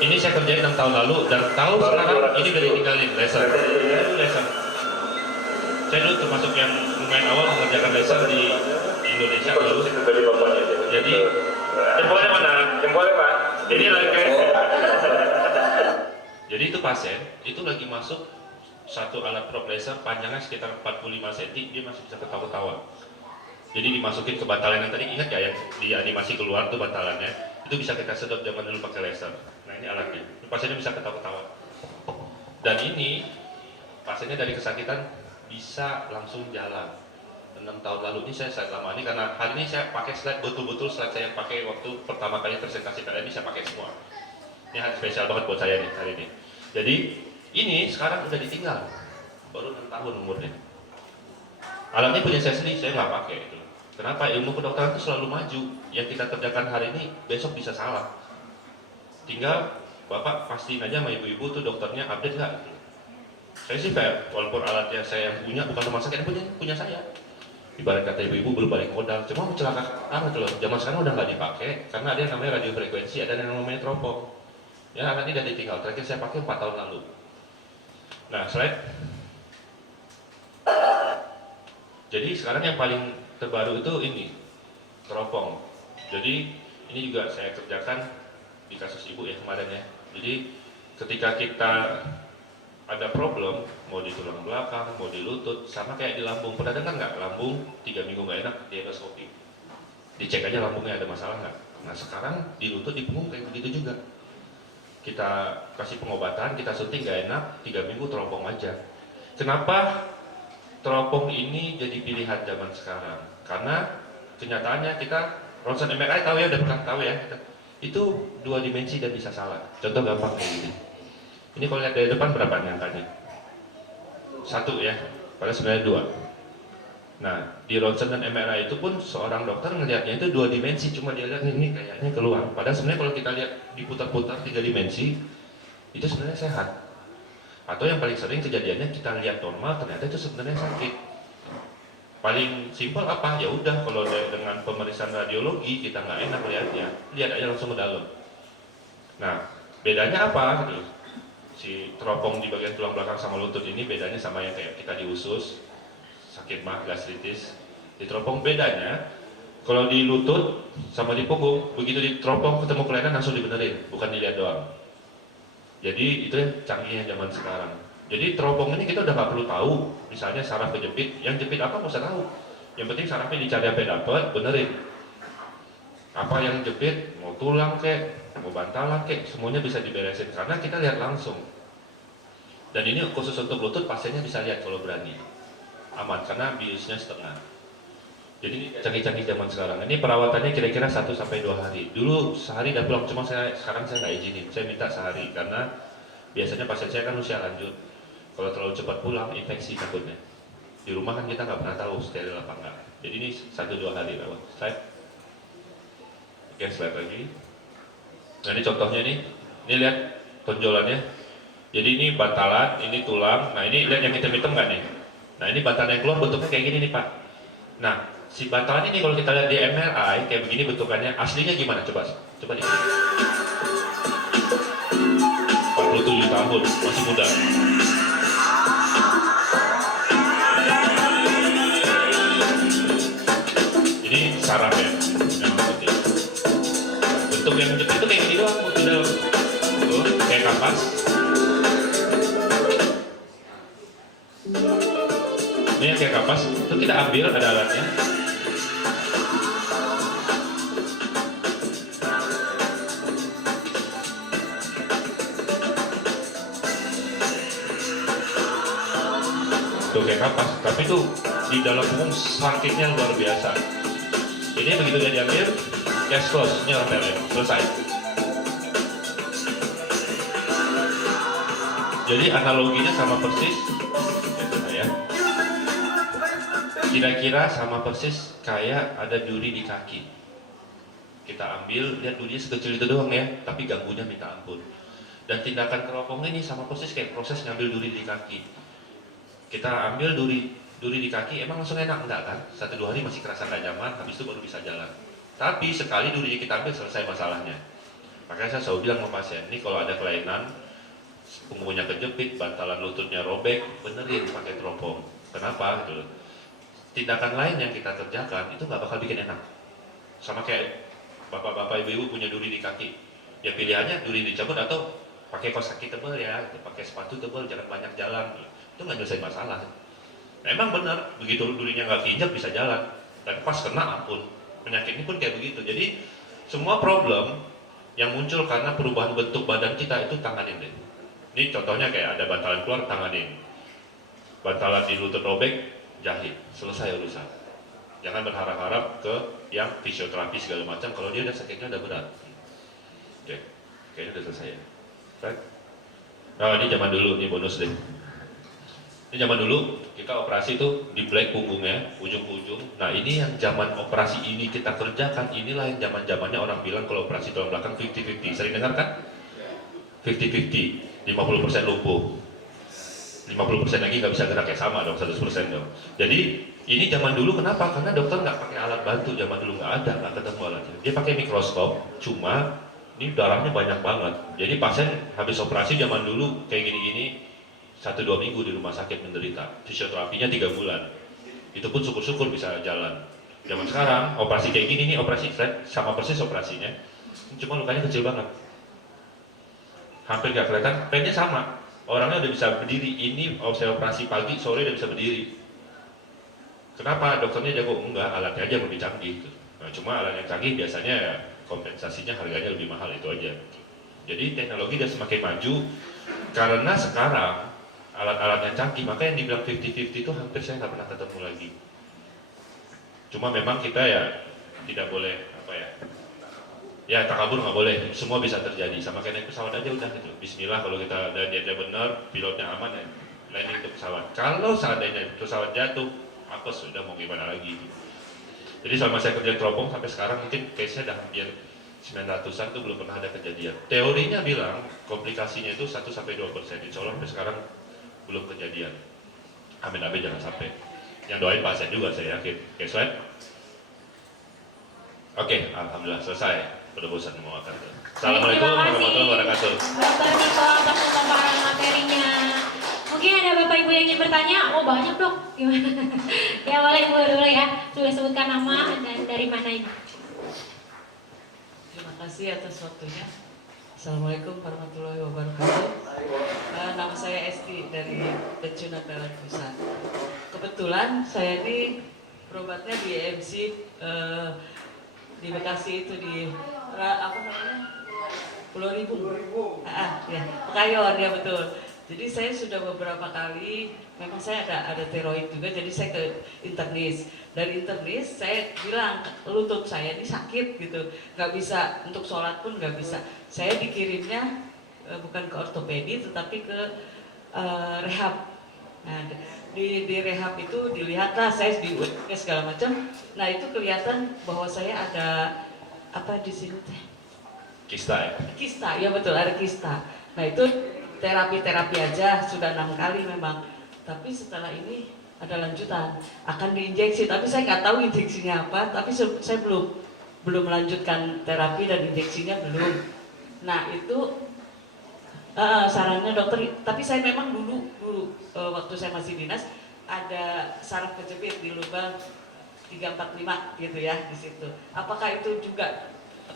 ini saya kerjain 6 tahun lalu, dan tahun sekarang ini udah ditinggalin laser. Laser. Saya dulu termasuk yang lumayan awal mengerjakan laser di Indonesia dulu. Jadi jempolnya mana? Jempolnya Pak. Ini lagi. Jadi itu pasien itu lagi masuk satu alat probe laser panjangnya sekitar 45 cm, dia masih bisa ketawa-ketawa. Jadi dimasukin ke bantalan yang tadi, ingat ya yang di animasi keluar tuh bantalannya, itu bisa kita sedot zaman dulu pakai laser. Nah ini alatnya, pasiennya bisa ketawa-ketawa. Dan ini pasiennya dari kesakitan bisa langsung jalan. 6 tahun lalu ini saya slide lama ini karena hari ini saya pakai slide betul-betul slide saya pakai waktu pertama kali presentasi kalian ini saya pakai semua. Ini hari spesial banget buat saya nih hari ini. Jadi ini sekarang udah ditinggal, baru 6 tahun umurnya. Alatnya punya saya sendiri, saya nggak pakai itu. Kenapa? Ilmu kedokteran itu selalu maju. Yang kita kerjakan hari ini, besok bisa salah. Tinggal Bapak pastiin aja sama ibu-ibu tuh dokternya update nggak? Saya sih kayak, walaupun alatnya saya yang punya, bukan rumah sakit punya saya. Ibarat kata ibu-ibu belum balik modal, cuma mencelakakan amat loh. Zaman sekarang udah nggak dipakai, karena ada yang namanya radiofrekuensi, ada yang namanya teropong. Ya alat ini udah ditinggal, terakhir saya pakai 4 tahun lalu. Nah, slide. Jadi sekarang yang paling terbaru itu ini, teropong. Jadi ini juga saya kerjakan di kasus ibu ya kemarin ya. Jadi ketika kita ada problem, mau di tulang belakang, mau di lutut, sama kayak di lambung. Pernah dengar nggak lambung 3 minggu nggak enak di endoskopi? Dicek aja lambungnya ada masalah nggak? Nah sekarang di lutut, di punggung kayak begitu juga. Kita kasih pengobatan, kita suntik nggak enak, 3 minggu teropong aja. Kenapa teropong ini jadi pilihan zaman sekarang? Karena kenyataannya kita ronsen MRI tahu ya, udah pernah tahu ya, itu 2 dimensi dan bisa salah. Contoh gampang kayak gini. Ini kalau lihat dari depan berapa nih angkanya? 1 ya, padahal sebenarnya 2. Nah, di ronsen dan MRI itu pun seorang dokter ngelihatnya itu 2 dimensi, cuma dia lihat ini kayaknya keluar. Padahal sebenarnya kalau kita lihat diputar-putar 3 dimensi, itu sebenarnya sehat. Atau yang paling sering kejadiannya kita lihat normal, ternyata itu sebenarnya sakit. Paling simpel apa? Ya udah, kalau dengan pemeriksaan radiologi kita nggak enak lihatnya, lihat aja langsung ke dalam. Nah, bedanya apa? Si teropong di bagian tulang belakang sama lutut ini bedanya sama yang kayak kita di usus, sakit mah, gastritis. Di teropong bedanya, kalau di lutut sama di punggung, begitu di teropong ketemu kelainan langsung dibenerin, bukan dilihat doang. Jadi itu yang canggihnya zaman sekarang. Jadi teropong ini kita udah nggak perlu tahu, misalnya saraf kejepit, yang jepit apa nggak usah tahu. Yang penting sarafnya dicari apa dapat, benerin. Apa yang jepit, mau tulang kek, mau bantalan kek, semuanya bisa diberesin karena kita lihat langsung. Dan ini khusus untuk lutut, pasiennya bisa lihat kalau berani, aman karena biusnya setengah. Jadi ini canggih-canggih zaman sekarang. Ini perawatannya kira-kira 1-2 hari. Dulu sehari udah pulang, cuma sekarang saya nggak izinin. Saya minta sehari karena biasanya pasien saya kan usia lanjut. Kalau terlalu cepat pulang, infeksi takutnya. Di rumah kan kita nggak pernah tahu steril apa enggak. Jadi ini 1-2 hari rawat. Slide. Oke, slide lagi. Nah ini contohnya nih. Ini lihat tonjolannya. Jadi ini bantalan, ini tulang. Nah ini lihat yang hitam-hitam nggak nih? Nah ini bantalan yang keluar bentuknya kayak gini nih Pak. Nah si bantalan ini kalau kita lihat di MRI kayak begini bentukannya, aslinya gimana? Coba di sini. 47 tahun, masih muda. Ini saraf ya, memang putih. Bentuk yang jepit itu kayak gini doang, udah tuh kayak kapas. Ini yang kayak kapas, itu kita ambil ada alatnya. tuh kayak kapas, tapi tuh di dalam punggung sakitnya luar biasa. Ini begitu dia diambil, case close, ini orang selesai. Jadi analoginya sama persis, ya. Kira-kira sama persis kayak ada duri di kaki. Kita ambil, lihat durinya sekecil itu doang ya, tapi ganggunya minta ampun. Dan tindakan keropong ini sama persis kayak proses ngambil duri di kaki. Kita ambil duri di kaki, emang langsung enak? Enggak kan? 1-2 hari masih kerasa nggak nyaman, habis itu baru bisa jalan. Tapi sekali durinya kita ambil, selesai masalahnya. Makanya saya selalu bilang sama pasien, ini kalau ada kelainan, punggungnya kejepit, bantalan lututnya robek, benerin pakai teropong. Kenapa? Gitu. Tindakan lain yang kita kerjakan, itu nggak bakal bikin enak. Sama kayak bapak-bapak ibu-ibu punya duri di kaki. Ya pilihannya duri dicabut atau pakai kaos kaki tebal ya, pakai sepatu tebal, jangan banyak jalan. Itu nggak nyelesain masalah. Memang benar, begitu durinya nggak keinjak bisa jalan. Dan pas kena ampun, penyakit ini pun kayak begitu. Jadi semua problem yang muncul karena perubahan bentuk badan kita itu tanganin deh. Ini contohnya kayak ada bantalan keluar, tanganin. Bantalan di lutut robek, jahit, selesai urusan. Jangan berharap-harap ke yang fisioterapi segala macam kalau dia udah sakitnya udah berat. Oke, kayaknya udah selesai ya. Right? Nah, ini zaman dulu, ini bonus deh. Ini zaman dulu kita operasi tuh di black punggungnya, ujung-ujung. Nah ini yang zaman operasi ini kita kerjakan, inilah yang zaman-zamannya orang bilang kalau operasi tulang belakang 50-50. Sering dengar kan? 50-50, 50% lumpuh. 50% lagi nggak bisa gerak ya, sama dong, 100% dong. Jadi ini zaman dulu kenapa? Karena dokter nggak pakai alat bantu, zaman dulu nggak ada, nggak ketemu alatnya. Dia pakai mikroskop, cuma ini darahnya banyak banget. Jadi pasien habis operasi zaman dulu kayak gini-gini, 1-2 minggu di rumah sakit menderita, fisioterapinya 3 bulan. Itu pun syukur-syukur bisa jalan. Zaman sekarang operasi kayak gini nih, operasi flat sama persis operasinya, cuma lukanya kecil banget, hampir nggak kelihatan, pennya sama. Orangnya udah bisa berdiri, ini saya operasi pagi, sore udah bisa berdiri. Kenapa? Dokternya jago? Enggak, alatnya aja lebih canggih. Nah, cuma alat yang canggih biasanya ya, kompensasinya harganya lebih mahal, itu aja. Jadi teknologi udah semakin maju, karena sekarang alat-alatnya canggih, maka yang dibilang 50-50 itu hampir saya nggak pernah ketemu lagi. Cuma memang kita ya tidak boleh apa ya takabur nggak boleh, semua bisa terjadi. Sama kayak naik pesawat aja udah gitu. Bismillah, kalau kita dan niatnya benar, pilotnya aman ya landing ke pesawat. Kalau seandainya pesawat jatuh, apa sudah mau gimana lagi? Jadi selama saya kerja teropong sampai sekarang mungkin case-nya udah hampir 900-an tuh belum pernah ada kejadian. Teorinya bilang komplikasinya itu 1-2%. Insya Allah sampai sekarang belum kejadian. Amin-amin jangan sampai. Yang doain pasien juga saya yakin. Oke, slide. Oke, alhamdulillah selesai. Udah bosan mau makan. Assalamualaikum warahmatullahi wabarakatuh. Dokter Niko atas pemaparan materinya. Mungkin ada bapak ibu yang ingin bertanya. Oh banyak dok. Gimana? Ya boleh ibu dulu ya. Boleh sebutkan nama dan dari mana ini. Terima kasih atas waktunya. Assalamualaikum warahmatullahi wabarakatuh. Nama saya Esti dari Pensiunan Pelan Pusat. Kebetulan saya ini berobatnya di EMC di Bekasi itu di apa namanya? Pulau Ribung. Ya, Pekayon ya betul. Jadi saya sudah beberapa kali, memang saya ada tiroid juga, jadi saya ke internis. Dari internis saya bilang lutut saya ini sakit gitu, nggak bisa untuk sholat pun nggak bisa. Saya dikirimnya bukan ke ortopedi, tetapi ke rehab. Nah, di rehab itu dilihatlah saya di USG segala macam. Nah itu kelihatan bahwa saya ada apa di sini teh? Kista ya? Kista, ya betul ada kista. Nah itu terapi aja sudah 6 kali memang. Tapi setelah ini ada lanjutan, akan diinjeksi. Tapi saya nggak tahu injeksinya apa. Tapi saya belum melanjutkan terapi dan injeksinya belum. Nah itu sarannya dokter. Tapi saya memang dulu waktu saya masih dinas ada saraf kejepit di lubang 345 gitu ya di situ. Apakah itu juga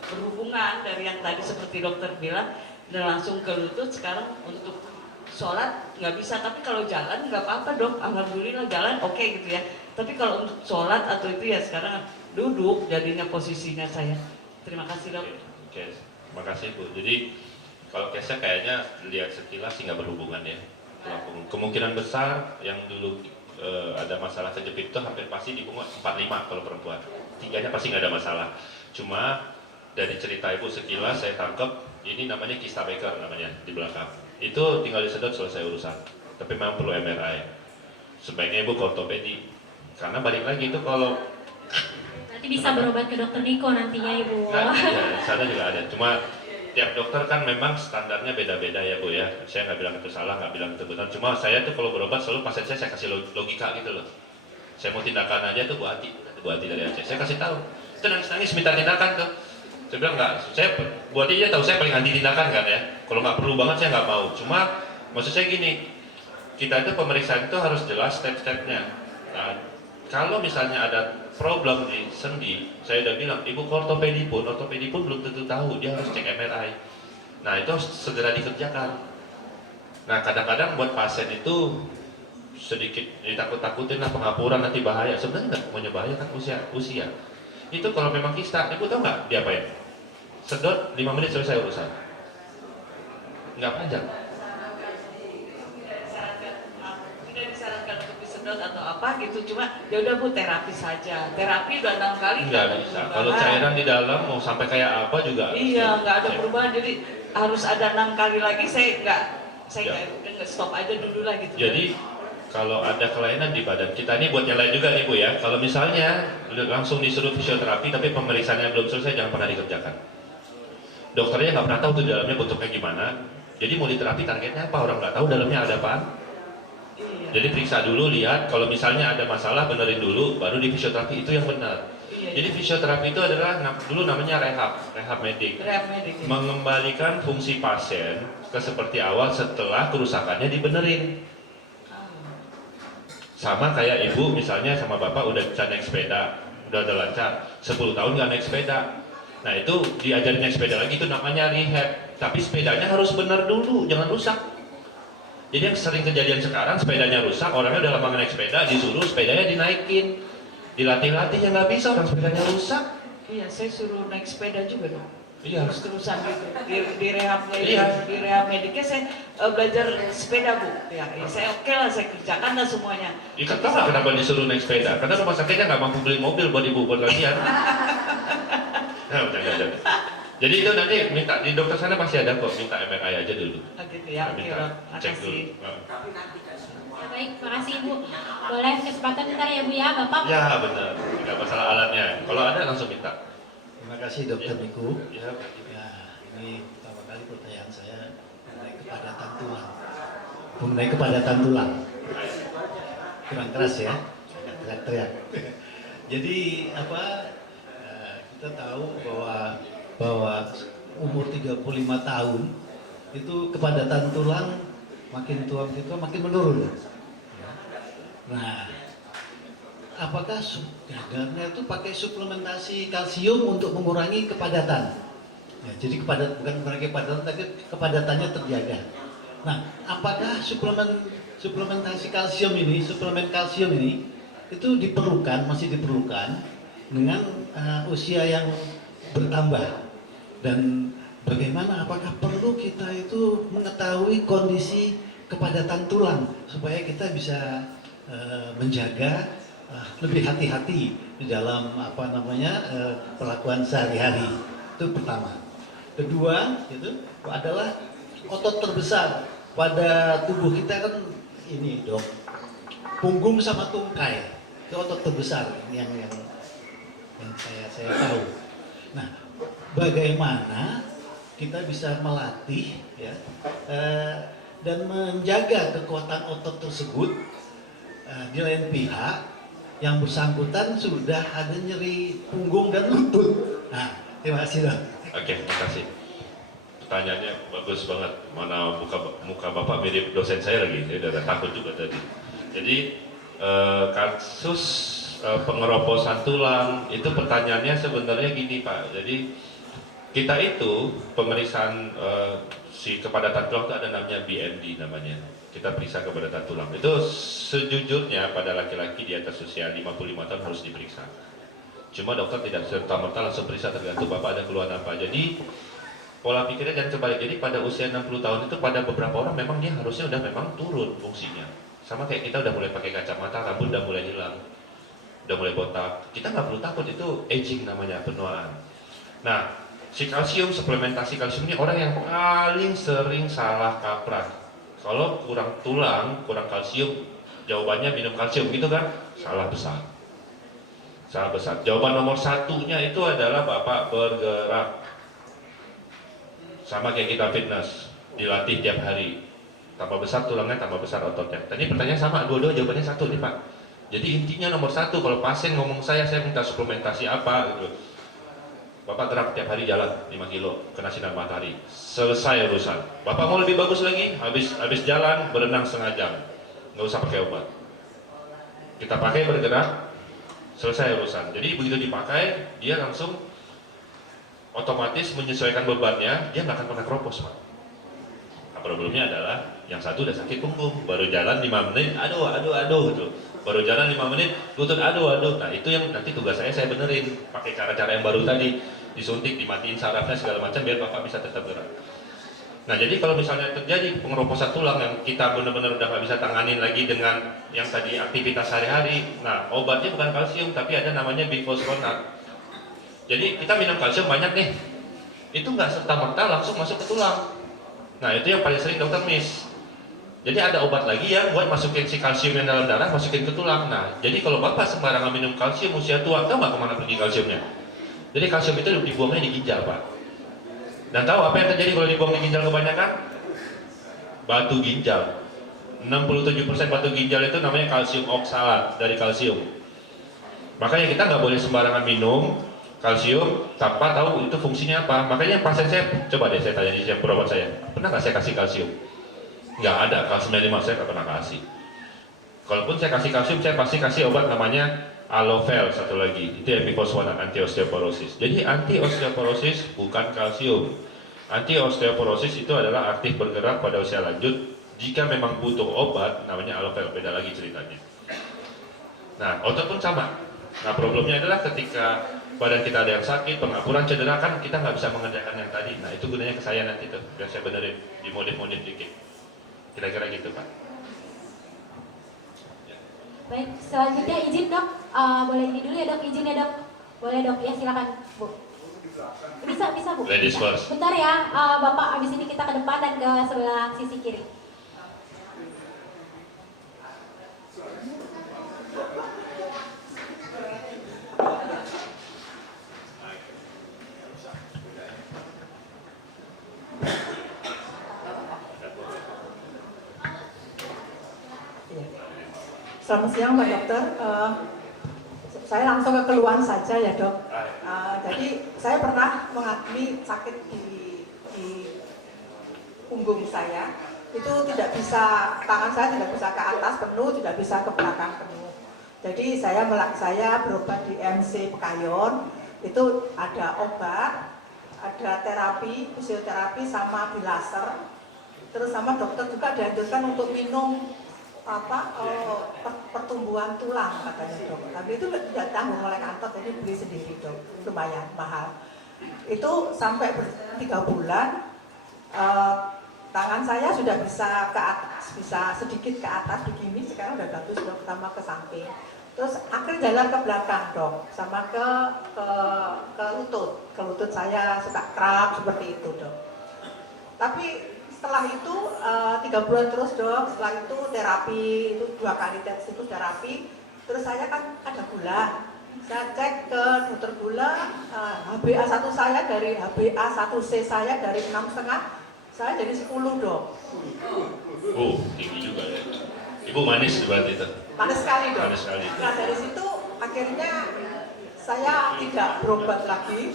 berhubungan dari yang tadi seperti dokter bilang dan langsung ke lutut? Sekarang untuk sholat nggak bisa, tapi kalau jalan nggak apa-apa dok, alhamdulillah jalan oke gitu ya. Tapi kalau untuk sholat atau itu ya sekarang duduk jadinya posisinya saya. Terima kasih dok. Oke, terima kasih Bu. Jadi kalau case-nya kayaknya lihat sekilas sih nggak berhubungan ya. Kemungkinan besar yang dulu ada masalah kejepit itu hampir pasti di pungut 45 kalau perempuan. 3-nya pasti nggak ada masalah. Cuma dari cerita ibu sekilas saya tangkap ini namanya kista Becker namanya di belakang. Itu tinggal disedot selesai urusan. Tapi memang perlu MRI. Sebaiknya ibu ke ortopedi. Karena balik lagi itu kalau Nanti bisa berobat ke dokter Niko nantinya Ibu. nah, ya, di sana juga ada. Cuma tiap dokter kan memang standarnya beda-beda ya Bu ya. Saya nggak bilang itu salah, nggak bilang itu benar. Cuma saya tuh kalau berobat selalu pasien saya kasih logika gitu loh. Saya mau tindakan aja tuh Bu Ati dari Aceh. Saya kasih tahu. Itu nangis-nangis minta tindakan tuh. Saya bilang nggak. Bu Ati aja tahu saya paling anti tindakan kan ya. Kalau nggak perlu banget saya nggak mau. Cuma maksud saya gini, kita itu pemeriksaan itu harus jelas step-stepnya. Nah, kalau misalnya ada problem di sendi, saya udah bilang, ibu ke ortopedi pun belum tentu tahu, dia harus cek MRI. Nah itu harus segera dikerjakan. Nah kadang-kadang buat pasien itu sedikit ditakut-takutin lah pengapuran nanti bahaya. Sebenarnya nggak semuanya bahaya kan usia. Itu kalau memang kista, ibu tahu nggak diapain? Sedot 5 menit selesai urusan. Nggak panjang. Tidak disarankan untuk disedot atau apa gitu, cuma ya udah Bu terapi saja. Terapi udah 6 kali Nggak bisa. Kalau cairan di dalam mau sampai kayak apa juga. Iya, nggak ada Ya. perubahan. Jadi harus ada 6 kali lagi. Saya Ya. nggak stop aja dulu lah gitu. Jadi kalau ada kelainan di badan kita ini buat nyalain juga nih Bu ya. Kalau misalnya langsung disuruh fisioterapi tapi pemeriksaannya belum selesai jangan pernah dikerjakan. Dokternya nggak pernah tahu tuh dalamnya bentuknya gimana. Jadi mau diterapi targetnya apa orang nggak tahu dalamnya ada apa. Iya. Jadi periksa dulu lihat kalau misalnya ada masalah benerin dulu baru di fisioterapi itu yang benar. Iya. Jadi fisioterapi itu adalah dulu namanya rehab medik. Rehab medik. Mengembalikan fungsi pasien ke seperti awal setelah kerusakannya dibenerin. Sama kayak ibu misalnya sama bapak udah bisa naik sepeda, udah lancar, 10 tahun nggak naik sepeda. Nah itu diajarin naik sepeda lagi, itu namanya rehab. Tapi sepedanya harus benar dulu, jangan rusak. Jadi yang sering kejadian sekarang sepedanya rusak, orangnya udah lama nggak naik sepeda, disuruh sepedanya dinaikin, dilatih-latih, ya nggak bisa orang sepedanya rusak. Iya, saya suruh naik sepeda juga dong. Iya. Terus-terusan gitu. Di rehab medik, Iya. di rehab mediknya saya belajar sepeda Bu. Ya, saya oke lah, saya kerjakan lah semuanya. Ikat tahu nggak kenapa disuruh naik sepeda? Karena rumah sakitnya nggak mampu beli mobil buat ibu buat latihan. Nah, jangan. Jadi itu nanti minta di dokter sana pasti ada kok, minta MRI aja dulu. Oh, gitu ya, oke Minta Dok. cek dulu. Makasih. Ya, baik, makasih Ibu. Boleh kesempatan ntar ya Bu ya, Bapak. Ya benar, nggak masalah alatnya. Kalau ada langsung minta. Terima kasih Dokter Niku. Ya, Ya, ini pertama kali pertanyaan saya mengenai kepadatan tulang. Mengenai kepadatan tulang. Kurang keras ya, agak teriak-teriak. Jadi apa? Kita tahu bahwa umur 35 tahun itu kepadatan tulang makin tua kita makin menurun. Nah, apakah gadarnya itu pakai suplementasi kalsium untuk mengurangi kepadatan? Ya, jadi bukan mengurangi kepadatan, tapi kepadatannya terjaga. Nah, apakah suplementasi kalsium ini, suplemen kalsium ini itu masih diperlukan dengan usia yang bertambah? Dan bagaimana? Apakah perlu kita itu mengetahui kondisi kepadatan tulang supaya kita bisa menjaga lebih hati-hati di dalam perlakuan sehari-hari? Itu pertama. Kedua itu adalah otot terbesar pada tubuh kita kan ini Dok, punggung sama tungkai itu otot terbesar yang saya tahu. Nah, bagaimana kita bisa melatih ya dan menjaga kekuatan otot tersebut di lain pihak yang bersangkutan sudah ada nyeri punggung dan lutut. Nah, terima kasih Dok. Oke, terima kasih. Pertanyaannya bagus banget. Mana muka bapak mirip dosen saya lagi. Saya udah takut juga tadi. Jadi kasus pengeroposan tulang itu pertanyaannya sebenarnya gini Pak. Jadi kita itu pemeriksaan si kepadatan tulang itu ada namanya BMD namanya. Kita periksa kepadatan tulang. Itu sejujurnya pada laki-laki di atas usia 55 tahun harus diperiksa. Cuma dokter tidak serta-merta langsung periksa tergantung bapak ada keluhan apa. Jadi pola pikirnya jangan kebalik. Jadi pada usia 60 tahun itu pada beberapa orang memang dia harusnya udah memang turun fungsinya. Sama kayak kita udah mulai pakai kacamata, rambut udah mulai hilang, udah mulai botak. Kita nggak perlu takut, itu aging namanya, penuaan. Nah, si kalsium, suplementasi kalsium ini orang yang paling sering salah kaprah. Kalau kurang tulang, kurang kalsium, jawabannya minum kalsium gitu kan? Salah besar. Salah besar. Jawaban nomor satunya itu adalah Bapak bergerak. Sama kayak kita fitness, dilatih tiap hari. Tambah besar tulangnya, tambah besar ototnya. Tadi pertanyaan sama, dua-dua jawabannya satu nih Pak. Jadi intinya nomor satu, kalau pasien ngomong saya minta suplementasi apa gitu. Bapak gerak tiap hari jalan 5 kilo, kena sinar matahari. Selesai urusan. Bapak mau lebih bagus lagi, habis jalan berenang setengah jam. Nggak usah pakai obat. Kita pakai bergerak, selesai urusan. Jadi begitu dipakai, dia langsung otomatis menyesuaikan bebannya, dia nggak akan pernah keropos Pak. Nah, problemnya adalah yang satu udah sakit punggung, baru jalan 5 menit, aduh gitu. Baru jalan 5 menit, lutut aduh. Nah itu yang nanti tugas saya benerin, pakai cara-cara yang baru tadi, disuntik, dimatiin sarafnya segala macam biar Bapak bisa tetap gerak. Nah jadi kalau misalnya terjadi pengeroposan tulang yang kita benar-benar udah nggak bisa tanganin lagi dengan yang tadi aktivitas sehari-hari, nah obatnya bukan kalsium tapi ada namanya bifosfonat. Jadi kita minum kalsium banyak nih, itu nggak serta-merta langsung masuk ke tulang. Nah itu yang paling sering dokter miss. Jadi ada obat lagi yang buat masukin si kalsium yang dalam darah, masukin ke tulang. Nah jadi kalau Bapak sembarangan minum kalsium usia tua, tahu nggak kemana pergi kalsiumnya? Jadi kalsium itu dibuangnya di ginjal Pak. Dan tahu apa yang terjadi kalau dibuang di ginjal kebanyakan? Batu ginjal. 67% batu ginjal itu namanya kalsium oksalat dari kalsium. Makanya kita nggak boleh sembarangan minum kalsium tanpa tahu itu fungsinya apa. Makanya pasien saya, coba deh saya tanya di berobat saya, pernah nggak saya kasih kalsium? Nggak ada, kalsium 5 saya nggak pernah kasih. Kalaupun saya kasih kalsium, saya pasti kasih obat namanya Alovel satu lagi, itu yang bifosfonat anti osteoporosis. Jadi anti osteoporosis bukan kalsium. Anti osteoporosis itu adalah aktif bergerak pada usia lanjut. Jika memang butuh obat, namanya Alovel, beda lagi ceritanya. Nah, otot pun sama. Nah, problemnya adalah ketika badan kita ada yang sakit, pengapuran, cedera, kan kita nggak bisa mengerjakan yang tadi. Nah, itu gunanya ke saya nanti tuh, biar saya benerin, dimodif-modif dikit. Kira-kira gitu, Pak. Baik, selanjutnya izin dok, boleh ini dulu ya dok, izin ya dok. Boleh dok, ya silakan Bu. Bisa Bu. Ladies Bisa. first. Bentar ya, Bapak abis ini kita ke depan dan ke sebelah sisi kiri. Selamat siang Pak Dokter, saya langsung ke keluhan saja ya dok. Jadi saya pernah mengalami sakit di punggung saya, itu tidak bisa, tangan saya tidak bisa ke atas penuh, tidak bisa ke belakang penuh. Jadi saya berobat di MC Pekayon, itu ada obat, ada terapi, fisioterapi sama bilaser, terus sama dokter juga dianjurkan untuk minum pertumbuhan tulang katanya dok. Tapi itu tidak tanggung oleh kantor, jadi beli sendiri dok, lumayan mahal. Itu sampai 3 bulan, tangan saya sudah bisa ke atas, bisa sedikit ke atas begini, sekarang udah bagus dok, pertama ke samping. Terus akhirnya jalan ke belakang dok, sama ke lutut saya suka kram seperti itu dok. Tapi setelah itu 3 bulan terus dok, setelah itu terapi, itu 2 kali siklus terapi. Terus saya kan ada gula, saya cek ke dokter gula, HbA1 saya dari HbA1c saya dari 6,5, saya jadi 10 dok. Tinggi juga ya. Ibu manis berarti itu. Panas sekali dok. Panas sekali. Nah dari situ akhirnya saya tidak berobat lagi.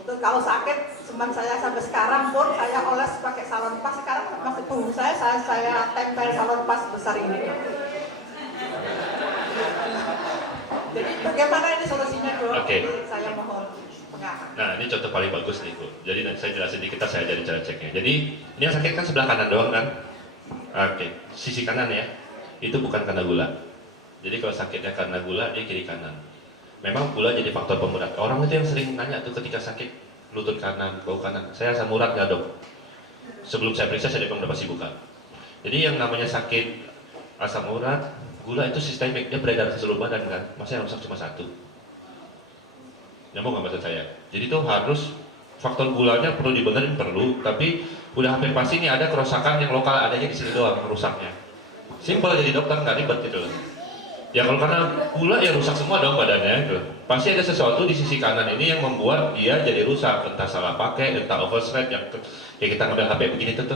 Tuh, kalau sakit, cuman saya sampai sekarang pun saya oles pakai salon pas. Sekarang masih punggung saya tempel salon pas besar ini. Jadi bagaimana ini solusinya dok? Oke. Saya mohon pengaman. Nah ini contoh paling bagus nih Bu. Jadi nanti saya jelasin dikit, saya ajarin cara ceknya. Jadi ini yang sakit kan sebelah kanan doang kan? Oke, sisi kanan ya. Itu bukan karena gula. Jadi kalau sakitnya karena gula, dia kiri kanan. Memang gula jadi faktor pemberat. Orang itu yang sering nanya tuh ketika sakit lutut kanan, bau kanan. Saya asam urat nggak dok? Sebelum saya periksa saya bilang udah pasti bukan. Jadi yang namanya sakit asam urat, gula itu sistemik, dia beredar ke seluruh badan kan, masa yang rusak cuma satu. Nyambung nggak maksud saya? Jadi itu harus faktor gulanya perlu dibenerin perlu, tapi udah hampir pasti ini ada kerusakan yang lokal adanya di sini doang rusaknya. Simpel jadi dokter nggak ribet gitu loh. Ya kalau karena gula ya rusak semua dong badannya gitu. Pasti ada sesuatu di sisi kanan ini yang membuat dia jadi rusak, entah salah pakai, entah overstretch yang kayak kita ngambil HP begini tuh.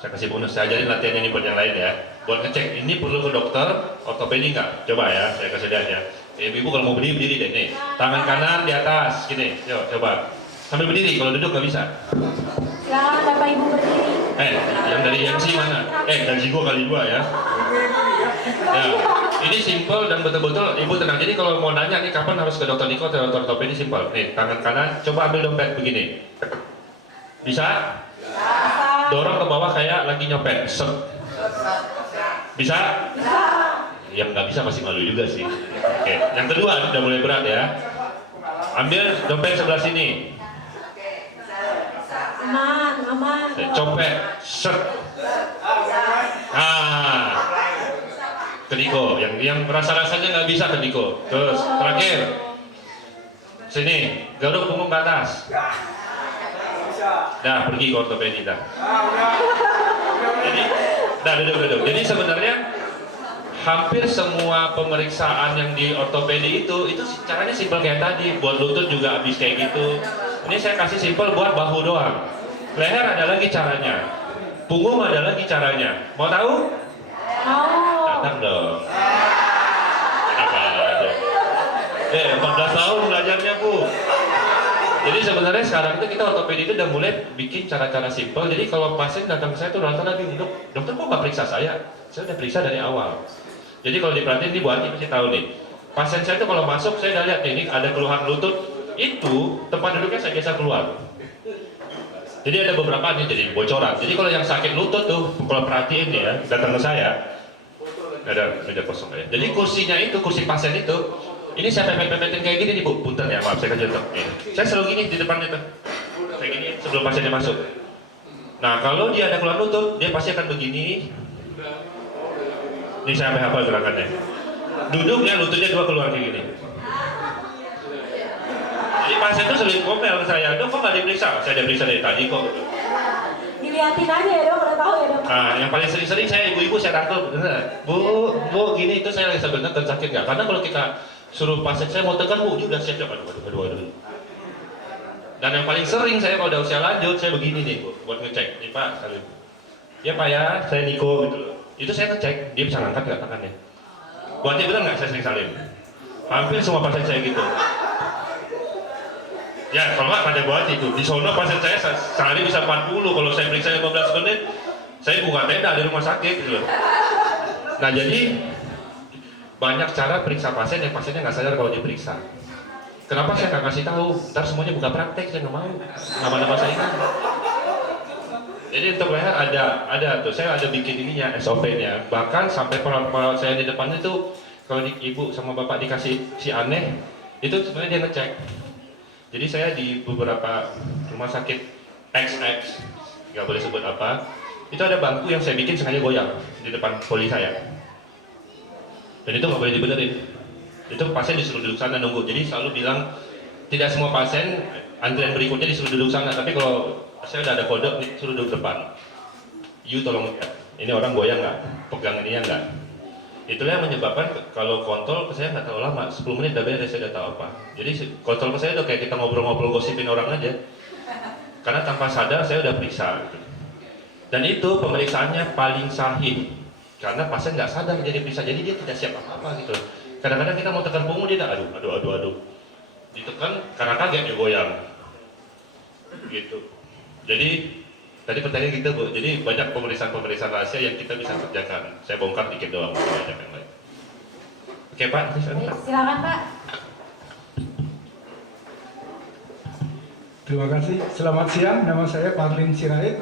Saya kasih bonus, saya ajarin latihan ini buat yang lain ya. Buat ngecek, ini perlu ke dokter, ortopedi nggak? Coba ya, saya kasih lihat ya. Ibu kalau mau berdiri deh nih. Tangan kanan di atas, gini. Yuk, coba. Sambil berdiri, kalau duduk nggak bisa. Silakan Bapak Ibu berdiri. Yang dari MC mana? Gaji gua kali 2 ya. Ya, ini simple dan betul-betul Ibu tenang. Jadi kalau mau nanya nih kapan harus ke dokter Niko atau dokter ortopedi simpel. Nih, tangan kanan, coba ambil dompet begini. Bisa? Dorong ke bawah kayak lagi nyopet. Set. Bisa? Yang nggak bisa masih malu juga sih. Oke, yang kedua udah mulai berat ya. Ambil dompet sebelah sini. Aman. Copet. Set. Ke Niko. Yang rasa-rasanya nggak bisa ke Niko. Terus terakhir. Sini, garuk punggung ke atas. Dah, pergi ke ortopedi dah. Jadi, duduk. Jadi sebenarnya hampir semua pemeriksaan yang di ortopedi itu caranya simpel kayak tadi. Buat lutut juga habis kayak gitu. Ini saya kasih simpel buat bahu doang. Leher ada lagi caranya. Punggung ada lagi caranya. Mau tahu? Mau. Datang dong. Apa ada? 14 tahun belajarnya Bu. Jadi sebenarnya sekarang itu kita ortopedi itu udah mulai bikin cara-cara simpel. Jadi kalau pasien datang ke saya tuh rata-rata bingung, dokter kok nggak periksa saya? Saya udah periksa dari awal. Jadi kalau diperhatiin nih Bu Andi pasti tahu nih. Pasien saya tuh kalau masuk saya udah lihat nih, ini ada keluhan lutut, itu tempat duduknya saya geser keluar. Jadi ada beberapa nih jadi bocoran. Jadi kalau yang sakit lutut tuh, kalau perhatiin nih ya, datang ke saya, ada meja kosong ya. Jadi kursinya itu, kursi pasien itu, ini saya pepet-pepetin kayak gini nih Bu. Punten ya, maaf saya kasih contoh. Saya selalu gini di depan itu, kayak gini sebelum pasiennya masuk. Nah kalau dia ada keluhan lutut, dia pasti akan begini. Ini saya sampai hafal gerakannya. Duduknya lututnya dua keluar kayak gini. Jadi pasien itu sering ngomel ke saya, dok kok nggak diperiksa? Saya udah periksa dari tadi kok. Dilihatin aja ya dok, udah tahu ya dok. Nah, yang paling sering-sering saya ibu-ibu saya rangkul, bu gini itu saya lagi sebenarnya dan sakit nggak? Karena kalau kita suruh pasien saya mau tekan bu, dia udah siap-siap, aduh. Dan yang paling sering saya kalau udah usia lanjut saya begini nih bu, buat ngecek, nih Pak, salim. Ya Pak ya, saya Niko gitu loh. Itu saya ngecek, dia bisa ngangkat nggak tangannya? Buatnya benar nggak saya sering salim? Hampir semua pasien saya gitu. Ya kalau nggak pada buat itu, di sono pasien saya sehari bisa 40, kalau saya periksa 15 menit, saya buka tenda di rumah sakit gitu loh. Nah jadi banyak cara periksa pasien yang pasiennya nggak sadar kalau diperiksa. Kenapa saya nggak kasih tahu? Ntar semuanya buka praktek, saya nggak mau. Nama-nama saya kan. Jadi untuk leher ada tuh, saya ada bikin ininya, SOP-nya. Bahkan sampai perawat saya di depan itu, kalau ibu sama bapak dikasih si aneh, itu sebenarnya dia ngecek. Jadi saya di beberapa rumah sakit XX, nggak boleh sebut apa, itu ada bangku yang saya bikin sengaja goyang di depan poli saya. Dan itu nggak boleh dibenerin. Itu pasien disuruh duduk sana nunggu. Jadi selalu bilang tidak semua pasien antrian berikutnya disuruh duduk sana. Tapi kalau saya udah ada kode, nih, suruh duduk depan. You tolong lihat. Ini orang goyang nggak? Pegang ininya nggak? Itulah yang menyebabkan kalau kontrol ke saya nggak terlalu lama. 10 menit udah beres, saya udah tahu apa. Jadi kontrol ke saya udah kayak kita ngobrol-ngobrol gosipin orang aja. Karena tanpa sadar saya udah periksa. Dan itu pemeriksaannya paling sahih. Karena pasien nggak sadar jadi periksa, jadi dia tidak siap apa-apa gitu. Kadang-kadang kita mau tekan punggung dia aduh. Ditekan karena kaget dia goyang. Gitu. Jadi tadi pertanyaan gitu Bu. Jadi banyak pemeriksaan rahasia yang kita bisa kerjakan. Saya bongkar dikit doang, banyak yang lain. Oke Pak, Silakan Pak. Terima kasih. Selamat siang, nama saya Parlin Sirait.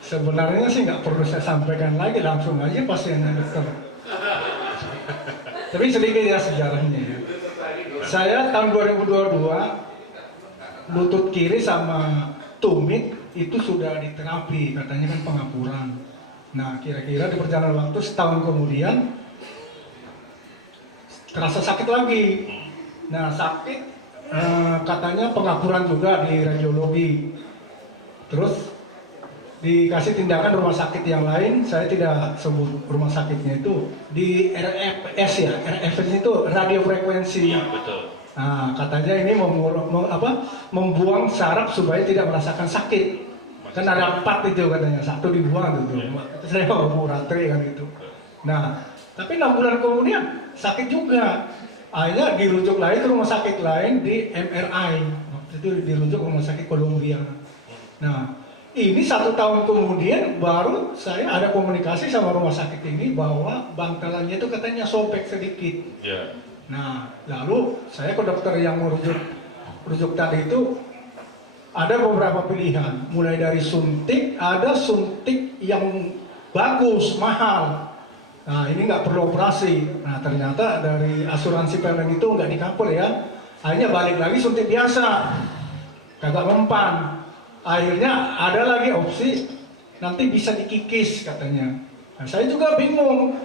Sebenarnya sih nggak perlu saya sampaikan lagi, langsung aja pasiennya dokter. Tapi sedikit ya sejarahnya. Saya tahun 2022 lutut kiri sama tumit itu sudah diterapi, katanya kan pengapuran. Nah, kira-kira di perjalanan waktu setahun kemudian terasa sakit lagi. Nah, sakit katanya pengapuran juga di radiologi. Terus dikasih tindakan rumah sakit yang lain, saya tidak sebut rumah sakitnya itu, di RFS ya, RFS itu radiofrekuensi. Iya, betul. Nah, katanya ini membuang saraf supaya tidak merasakan sakit. Kan ada 4 itu katanya, 1 dibuang gitu. Saya mau ratri kan itu. Nah, tapi 6 bulan kemudian sakit juga. Akhirnya dirujuk lagi ke rumah sakit lain di MRI. Waktu itu dirujuk ke rumah sakit Columbia. Nah, ini 1 tahun kemudian baru saya ada komunikasi sama rumah sakit ini bahwa bantalannya itu katanya sobek sedikit. Ya. Nah, lalu saya ke dokter yang merujuk tadi itu ada beberapa pilihan, mulai dari suntik, ada suntik yang bagus, mahal. Nah, ini nggak perlu operasi. Nah, ternyata dari asuransi PLN itu nggak di-cover ya. Akhirnya balik lagi suntik biasa, kagak mempan. Akhirnya ada lagi opsi nanti bisa dikikis katanya. Nah, saya juga bingung.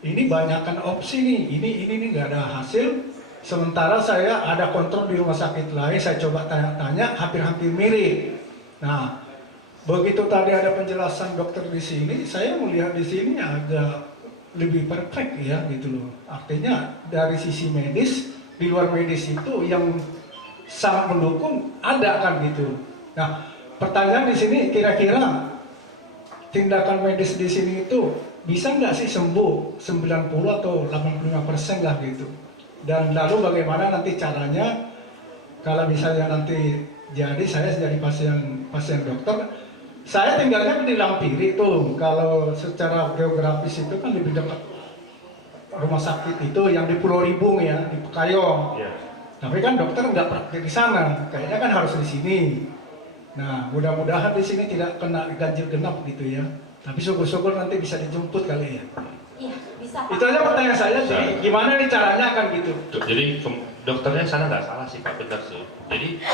Ini banyakkan opsi nih. Ini nggak ada hasil. Sementara saya ada kontrol di rumah sakit lain. Saya coba tanya-tanya, hampir-hampir mirip. Nah, begitu tadi ada penjelasan dokter di sini, saya melihat di sini agak lebih perfect ya gitu loh. Artinya dari sisi medis, di luar medis itu yang sangat mendukung ada kan gitu. Nah, pertanyaan di sini kira-kira tindakan medis di sini itu bisa nggak sih sembuh 90 atau 85% lah gitu. Dan lalu bagaimana nanti caranya kalau misalnya nanti jadi saya jadi pasien dokter, saya tinggalnya di Lampiri tuh. Kalau secara geografis itu kan lebih dekat rumah sakit itu yang di Pulau Ribung ya, di Pekayong. Ya. Tapi kan dokter nggak praktik di sana, kayaknya kan harus di sini. Nah, mudah-mudahan di sini tidak kena ganjil genap gitu ya. Tapi syukur-syukur nanti bisa dijemput kali ya. Iya, bisa Pak. Itu aja pertanyaan saya. Jadi gimana nih caranya kan gitu? Jadi dokternya sana nggak salah sih Pak, benar sih. Jadi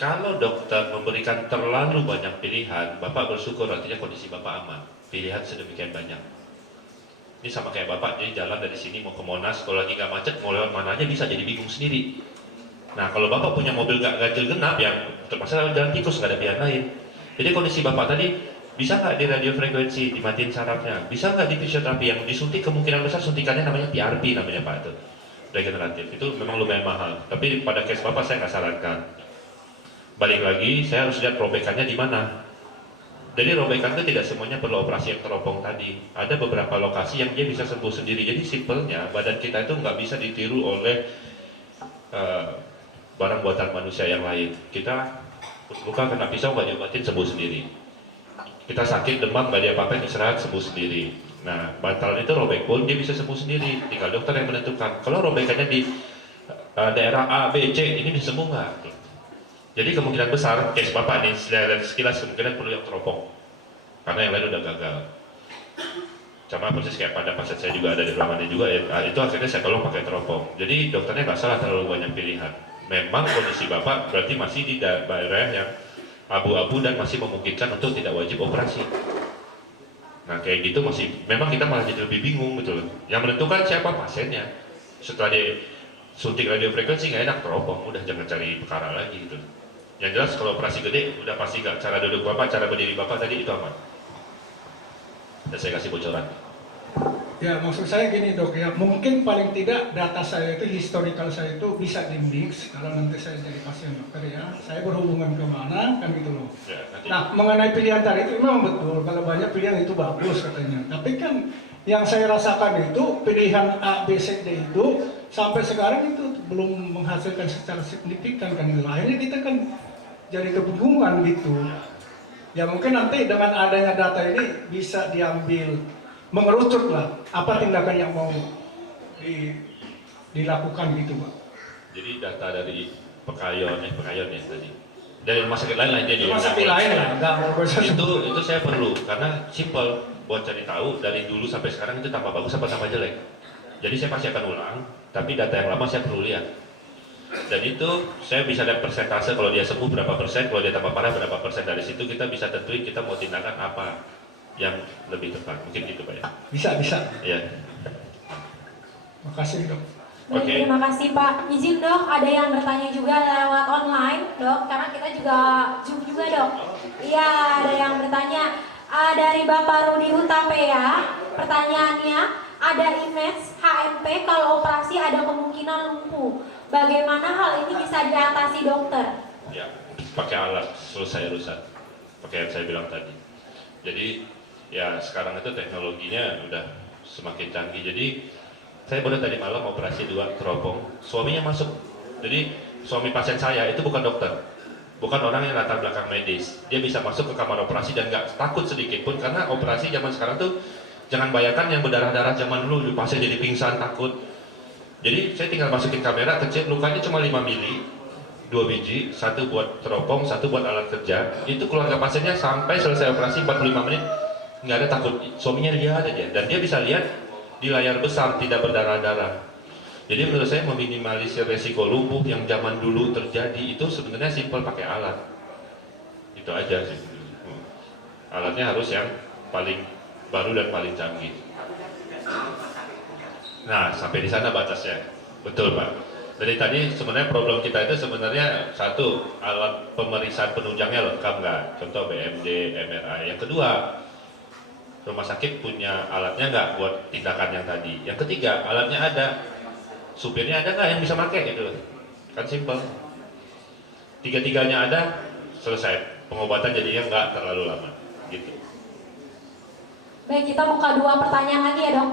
kalau dokter memberikan terlalu banyak pilihan, Bapak bersyukur artinya kondisi Bapak aman. Pilihan sedemikian banyak. Ini sama kayak Bapak, jadi jalan dari sini mau ke Monas, kalau lagi nggak macet, mau lewat mana aja bisa jadi bingung sendiri. Nah, kalau Bapak punya mobil nggak ganjil genap yang terpaksa lewat jalan tikus, nggak ada pilihan lain. Jadi kondisi Bapak tadi, bisa nggak di radiofrekuensi, dimatiin sarafnya? Bisa nggak di fisioterapi yang disuntik, kemungkinan besar suntikannya namanya PRP namanya Pak itu. Regeneratif, itu memang lumayan mahal. Tapi pada case Bapak saya nggak sarankan. Balik lagi, saya harus lihat robekannya di mana. Jadi robekan itu tidak semuanya perlu operasi yang teropong tadi. Ada beberapa lokasi yang dia bisa sembuh sendiri. Jadi simpelnya, badan kita itu nggak bisa ditiru oleh barang buatan manusia yang lain. Kita luka kena pisau nggak diobatin, sembuh sendiri. Kita sakit demam nggak diapa-apain, istirahat, sembuh sendiri. Nah, bantalan itu robek pun dia bisa sembuh sendiri. Tinggal dokter yang menentukan. Kalau robekannya di daerah A, B, C, ini bisa sembuh nggak? Jadi kemungkinan besar case Bapak nih, sekilas kemungkinan perlu yang teropong. Karena yang lain udah gagal. Sama persis kayak pada pasien saya juga ada di ruangan ini juga ya. Itu akhirnya saya tolong pakai teropong. Jadi dokternya nggak salah terlalu banyak pilihan. Memang kondisi Bapak berarti masih di daerah yang abu-abu dan masih memungkinkan untuk tidak wajib operasi. Nah kayak gitu masih, memang kita malah jadi lebih bingung gitu loh. Yang menentukan siapa pasiennya. Setelah dia suntik radiofrekuensi nggak enak, teropong, udah jangan cari perkara lagi gitu. Yang jelas kalau operasi gede udah pasti nggak, cara duduk Bapak, cara berdiri Bapak tadi itu aman. Dan saya kasih bocoran. Ya maksud saya gini dok ya, mungkin paling tidak data saya itu, historical saya itu bisa di-mix kalau nanti saya jadi pasien dokter ya, saya berhubungan kemana kan gitu loh. Ya, nanti. Nah mengenai pilihan tadi itu memang betul, kalau banyak pilihan itu bagus katanya. Tapi kan yang saya rasakan itu pilihan A, B, C, D itu sampai sekarang itu belum menghasilkan secara signifikan kan gitu. Akhirnya kita kan jadi kebingungan gitu. Ya mungkin nanti dengan adanya data ini bisa diambil, mengerucut lah apa tindakan yang mau dilakukan gitu Pak. Jadi data dari Pekayon ya tadi. Dari rumah sakit lain lah dia. Rumah sakit lain lah, enggak mau itu saya perlu karena simple buat cari tahu dari dulu sampai sekarang itu tambah bagus apa tambah jelek. Jadi saya pasti akan ulang, tapi data yang lama saya perlu lihat. Dan itu saya bisa lihat persentase kalau dia sembuh berapa persen, kalau dia tambah parah berapa persen, dari situ kita bisa tentuin kita mau tindakan apa. yang lebih tepat. Mungkin gitu Pak ya. Bisa. Ya. Makasih dok. Baik, Oke. terima kasih Pak. Izin dok, ada yang bertanya juga lewat online dok, karena kita juga Zoom juga dok. Iya, ada yang bertanya dari Bapak Rudi Hutapea. Pertanyaannya, ada IMES HMP kalau operasi ada kemungkinan lumpuh. Bagaimana hal ini bisa diatasi dokter? Ya, pakai alat selesai urusan. Pakai yang saya bilang tadi. Jadi ya sekarang itu teknologinya udah semakin canggih. Jadi saya baru tadi malam operasi 2 teropong, suaminya masuk. Jadi suami pasien saya itu bukan dokter, bukan orang yang latar belakang medis. Dia bisa masuk ke kamar operasi dan nggak takut sedikit pun, karena operasi zaman sekarang tuh jangan bayangkan yang berdarah-darah zaman dulu, pasien jadi pingsan takut. Jadi saya tinggal masukin kamera kecil, lukanya cuma 5 mili, 2 biji, 1 buat teropong, 1 buat alat kerja. Itu keluarga pasiennya sampai selesai operasi 45 menit nggak ada takut. Suaminya lihat aja, dan dia bisa lihat di layar besar, tidak berdarah-darah. Jadi menurut saya meminimalisir resiko lumpuh yang zaman dulu terjadi itu sebenarnya simpel, pakai alat. Itu aja sih. Alatnya harus yang paling baru dan paling canggih. Nah, sampai di sana batasnya. Betul Pak. Dari tadi sebenarnya problem kita itu sebenarnya satu, alat pemeriksaan penunjangnya lengkap nggak? Contoh BMD, MRI. Yang kedua, rumah sakit punya alatnya nggak buat tindakan yang tadi. Yang ketiga, alatnya ada, supirnya ada nggak yang bisa pakai gitu. Kan simpel. Tiga-tiganya ada, selesai. Pengobatan jadinya nggak terlalu lama. Gitu. Baik, kita buka 2 pertanyaan lagi ya dok.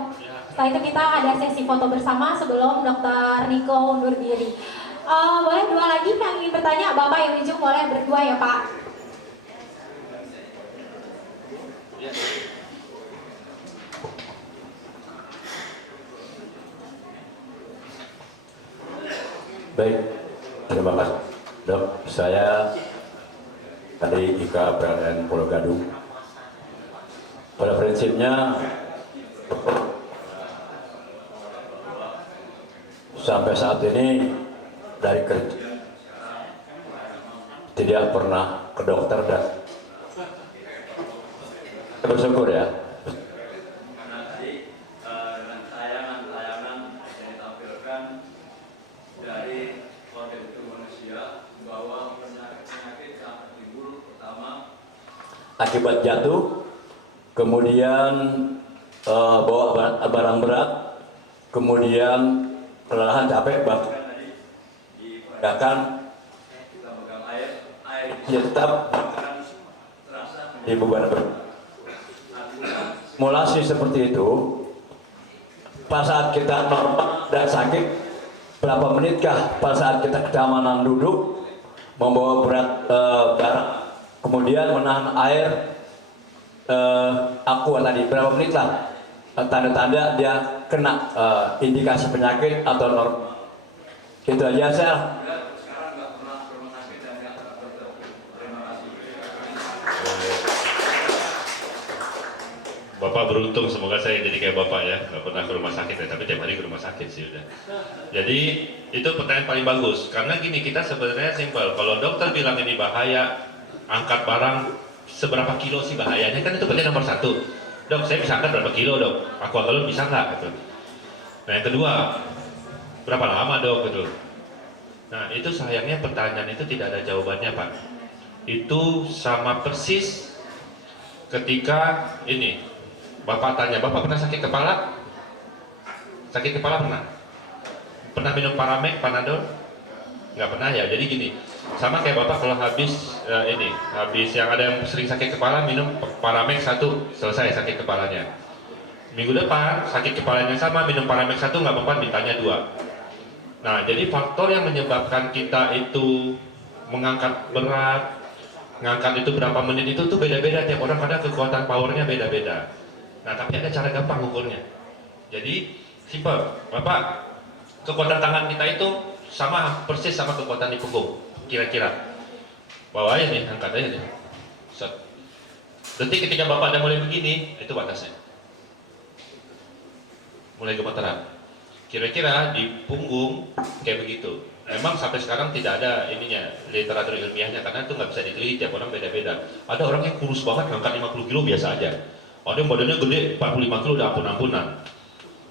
Setelah itu kita ada sesi foto bersama sebelum dokter Niko undur diri. Boleh 2 lagi yang ingin bertanya, Bapak yang ujung boleh berdua ya Pak. Baik, terima kasih dok. Saya dari IKA PLN Pulau Gadung. Pada prinsipnya sampai saat ini dari kerja tidak pernah ke dokter dan bersyukur ya. Dengan tayangan-tayangan yang ditampilkan dari wakil manusia bahwa penyakit yang timbul pertama Akibat jatuh, kemudian bawa barang berat, kemudian kelelahan capek, bahkan diperagakan kita pegang air tetap terasa di beban berat. Simulasi seperti itu, pada saat kita normal dan sakit, berapa menitkah pada saat kita keamanan duduk, membawa berat barang, kemudian menahan air, aqua tadi, berapa menit lah tanda-tanda dia kena indikasi penyakit atau normal. Itu aja saya. sekarang nggak pernah ke rumah sakit dan nggak ke dokter. Terima kasih. Bapak beruntung, semoga saya jadi kayak Bapak ya, nggak pernah ke rumah sakit ya, tapi tiap hari ke rumah sakit sih udah. Jadi itu pertanyaan paling bagus, karena gini, kita sebenarnya simpel. Kalau dokter bilang ini bahaya, angkat barang seberapa kilo sih bahayanya, kan itu pertanyaan nomor 1. Dok, saya bisa angkat berapa kilo dok? Aku galon bisa nggak? Gitu. Nah yang kedua, berapa lama dok? Gitu. Nah itu sayangnya pertanyaan itu tidak ada jawabannya Pak. Itu sama persis ketika ini, Bapak tanya, Bapak pernah sakit kepala? Sakit kepala pernah? Pernah minum Paramek, Panadol? Nggak pernah ya, jadi gini, sama kayak Bapak kalau habis habis yang ada yang sering sakit kepala, minum Paramek 1, selesai sakit kepalanya. Minggu depan, sakit kepalanya sama, minum Paramek 1, nggak mempan, mintanya 2. Nah, jadi faktor yang menyebabkan kita itu mengangkat berat, ngangkat itu berapa menit itu tuh beda-beda, tiap orang karena kekuatan powernya beda-beda. Nah, tapi ada cara gampang ukurnya. Jadi, simpel, Bapak, kekuatan tangan kita itu sama persis sama kekuatan di punggung, kira-kira. Bawa aja nih, angkat aja nih. Set. Detik ketika Bapak ada mulai begini, itu batasnya. Mulai gemeteran. Kira-kira di punggung kayak begitu. Memang sampai sekarang tidak ada ininya, literatur ilmiahnya, karena itu nggak bisa diteliti, tiap orang beda-beda. Ada orang yang kurus banget, ngangkat 50 kilo biasa aja. Ada yang badannya gede 45 kilo udah ampun-ampunan.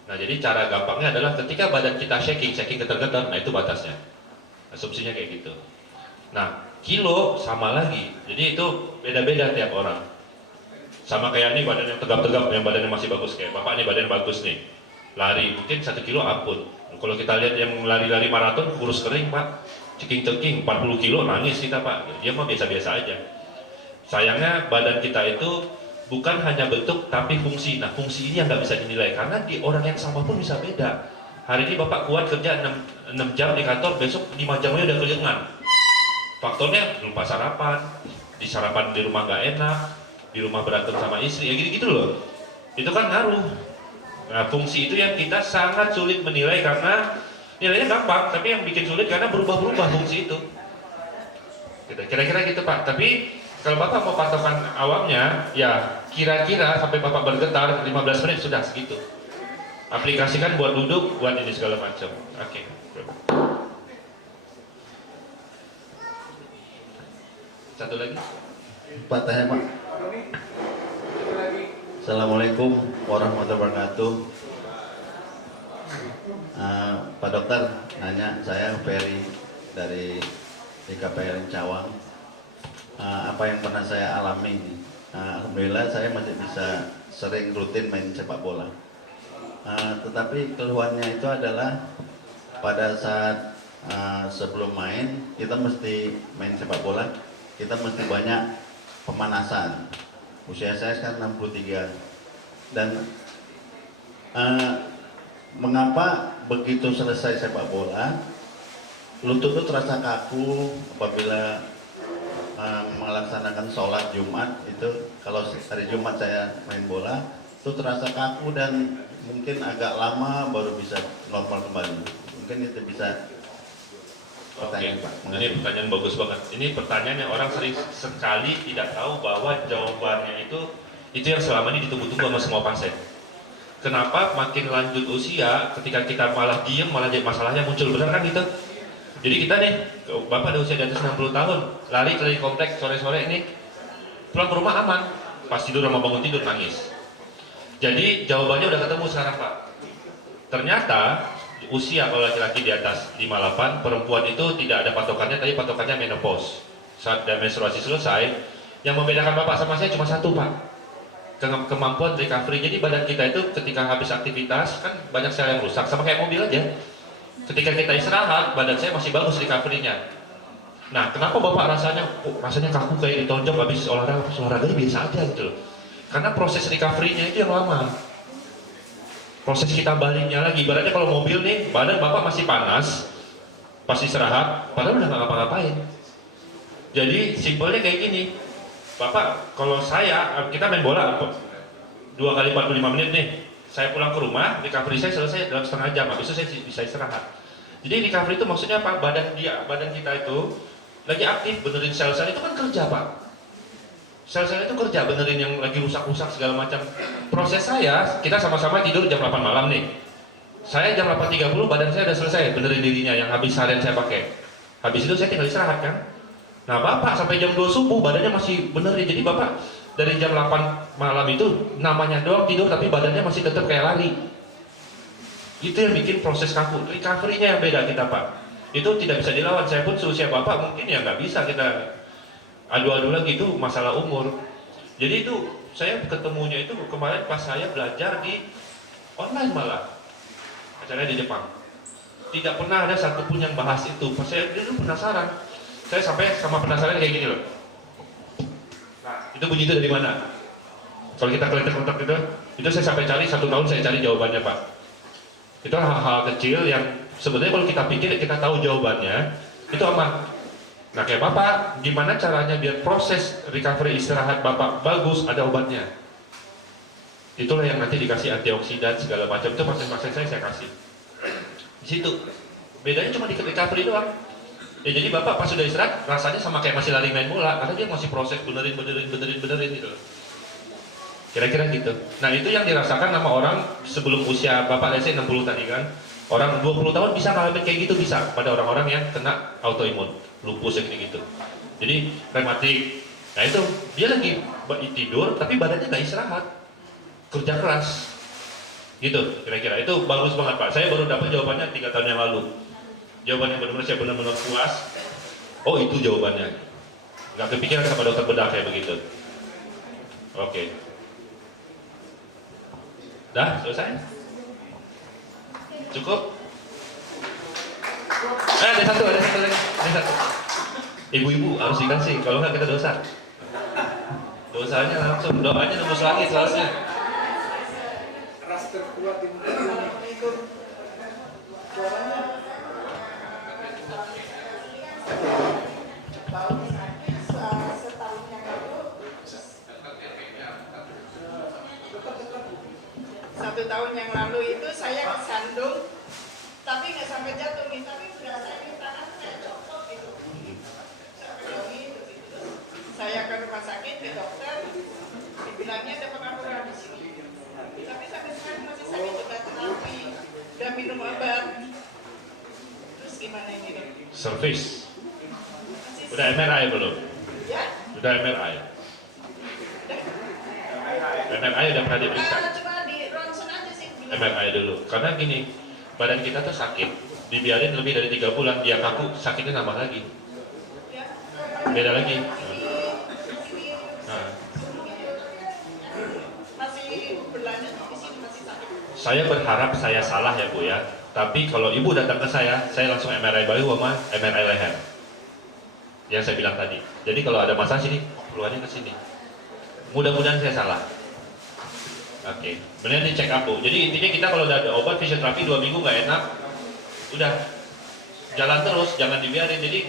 Nah jadi cara gampangnya adalah ketika badan kita shaking getar-getar, nah itu batasnya. Asumsinya kayak gitu. Nah kilo sama lagi, jadi itu beda-beda tiap orang. Sama kayak nih badan yang tegap-tegap, yang badannya masih bagus, kayak bapak nih badan bagus nih, lari mungkin 1 kilo ampun. Kalau kita lihat yang lari-lari maraton kurus kering pak, ceking-ceking 40 kilo nangis kita pak, dia mah biasa-biasa aja. Sayangnya badan kita itu bukan hanya bentuk tapi fungsi. Nah fungsi ini yang nggak bisa dinilai karena di orang yang sama pun bisa beda. Hari ini bapak kuat kerja 6 jam di kantor, besok 5 jamnya udah kelengan. Faktornya lupa sarapan, di sarapan di rumah nggak enak, di rumah berantem sama istri, ya gitu-gitu loh. Itu kan ngaruh. Nah fungsi itu yang kita sangat sulit menilai karena nilainya gampang, tapi yang bikin sulit karena berubah-berubah fungsi itu. Kira-kira gitu pak. Tapi kalau bapak mau patokan awamnya, ya kira-kira sampai bapak bergetar 15 menit sudah segitu. Aplikasikan buat duduk, buat ini segala macam. Oke. Satu lagi. Pak tanya Pak. Assalamualaikum warahmatullahi wabarakatuh. Pak Dokter, nanya, saya Ferry dari DKPR Cawang. Apa yang pernah saya alami ini? Alhamdulillah saya masih bisa sering rutin main sepak bola. Tetapi keluhannya itu adalah pada saat sebelum main kita mesti main sepak bola, kita mesti banyak pemanasan. Usia saya sekarang 63 dan mengapa begitu selesai sepak bola lutut itu terasa kaku apabila melaksanakan sholat Jumat. Itu kalau hari Jumat saya main bola itu terasa kaku dan mungkin agak lama baru bisa normal kembali. Mungkin itu bisa pertanyaan Pak. Ini pertanyaan bagus banget. Ini pertanyaan yang orang sering sekali tidak tahu bahwa jawabannya itu yang selama ini ditunggu-tunggu sama semua pasien. Kenapa makin lanjut usia ketika kita malah diem malah jadi masalahnya muncul, benar kan gitu? Jadi kita nih, bapak udah usia di atas 60 tahun, lari keliling kompleks sore-sore ini, pulang ke rumah aman, pas tidur sama bangun tidur nangis. Jadi jawabannya udah ketemu sekarang Pak. Ternyata usia kalau laki-laki di atas 58, perempuan itu tidak ada patokannya, tapi patokannya menopause. Saat dan menstruasi selesai, yang membedakan bapak sama saya cuma satu Pak, kemampuan recovery. Jadi badan kita itu ketika habis aktivitas kan banyak sel yang rusak, sama kayak mobil aja. Ketika kita istirahat, badan saya masih bagus recovery-nya. Nah, kenapa bapak rasanya kaku kayak ditonjok habis olahraganya biasa aja gitu loh. Karena proses recovery-nya itu yang lama. Proses kita baliknya lagi, ibaratnya kalau mobil nih, badan bapak masih panas, pas istirahat, padahal udah nggak ngapa-ngapain. Jadi simpelnya kayak gini, bapak, kalau kita main bola 2 kali 45 menit nih, saya pulang ke rumah, recovery saya selesai dalam setengah jam, habis itu saya bisa istirahat. Jadi recovery itu maksudnya apa? Badan kita itu lagi aktif, benerin sel-sel itu kan kerja Pak. Sel-sel itu kerja, benerin yang lagi rusak-rusak segala macam. Proses kita sama-sama tidur jam 8 malam nih. Saya jam 8.30 badan saya udah selesai benerin dirinya yang habis harian saya pakai. Habis itu saya tinggal istirahat kan. Nah bapak sampai jam 2 subuh badannya masih benerin. Jadi bapak dari jam 8 malam itu namanya doang tidur tapi badannya masih tetap kayak lari. Itu yang bikin proses kaku. Recovery-nya yang beda kita Pak. Itu tidak bisa dilawan. Saya pun seusia bapak mungkin ya nggak bisa kita adu-adu lagi, itu masalah umur. Jadi itu saya ketemunya itu kemarin pas saya belajar di online malah, acaranya di Jepang. Tidak pernah ada satupun yang bahas itu. Pas saya dulu penasaran, saya sampai sama penasaran kayak gini loh. Nah itu bunyi itu dari mana? Kalau kita kontak itu saya sampai cari 1 tahun saya cari jawabannya Pak. Itu hal-hal kecil yang sebenarnya kalau kita pikir kita tahu jawabannya itu aman. Nah kayak bapak, gimana caranya biar proses recovery istirahat bapak bagus, ada obatnya. Itulah yang nanti dikasih antioksidan segala macam, itu pasien-pasien saya kasih. Di situ, bedanya cuma di recovery doang. Ya jadi bapak pas sudah istirahat, rasanya sama kayak masih lari main bola, karena dia masih proses benerin gitu. Kira-kira gitu. Nah itu yang dirasakan sama orang sebelum usia bapak, let's say 60 tadi kan. Orang 20 tahun bisa ngalamin kayak gitu, bisa pada orang-orang yang kena autoimun, lupus yang gitu. Jadi rematik. Nah itu dia lagi tidur tapi badannya nggak istirahat. kerja keras. Gitu kira-kira. Itu bagus banget Pak. Saya baru dapat jawabannya 3 tahun yang lalu. Jawabannya benar-benar saya benar-benar puas. Oh itu jawabannya. Nggak kepikiran sama dokter bedah kayak begitu. Oke. Dah selesai? Cukup? Ada satu lagi. Ada satu. Ibu-ibu harus dikasih, kalau nggak kita dosa. Dosanya langsung, doanya nembus lagi soalnya. Satu tahun yang lalu itu saya kesandung, tapi nggak sampai jatuh nih, tapi sudah saya di tangan saya copot gitu. Saya ke rumah sakit, ke dokter, dibilangnya ada pengaturan di sini. Tapi sampai sekarang masih sakit, sudah terapi, udah minum obat. Terus gimana ini dok? Service. Udah MRI belum? Ya? Udah MRI. MRI udah pernah diperiksa. Cuma di ronsen aja sih. MRI dulu. Karena gini, badan kita tuh sakit. Dibiarin lebih dari 3 bulan, dia kaku, sakitnya nambah lagi. Beda lagi. Nah. Masih berlanjut di sini masih sakit. Saya berharap saya salah ya Bu ya. Tapi kalau Ibu datang ke saya langsung MRI bahu sama MRI leher. Yang saya bilang tadi. Jadi kalau ada masalah sini, keluarnya ke sini. Mudah-mudahan saya salah. Oke, benar dicek up Bu. Jadi intinya kita kalau udah ada obat fisioterapi 2 minggu nggak enak, udah jalan terus, jangan dibiarin. Jadi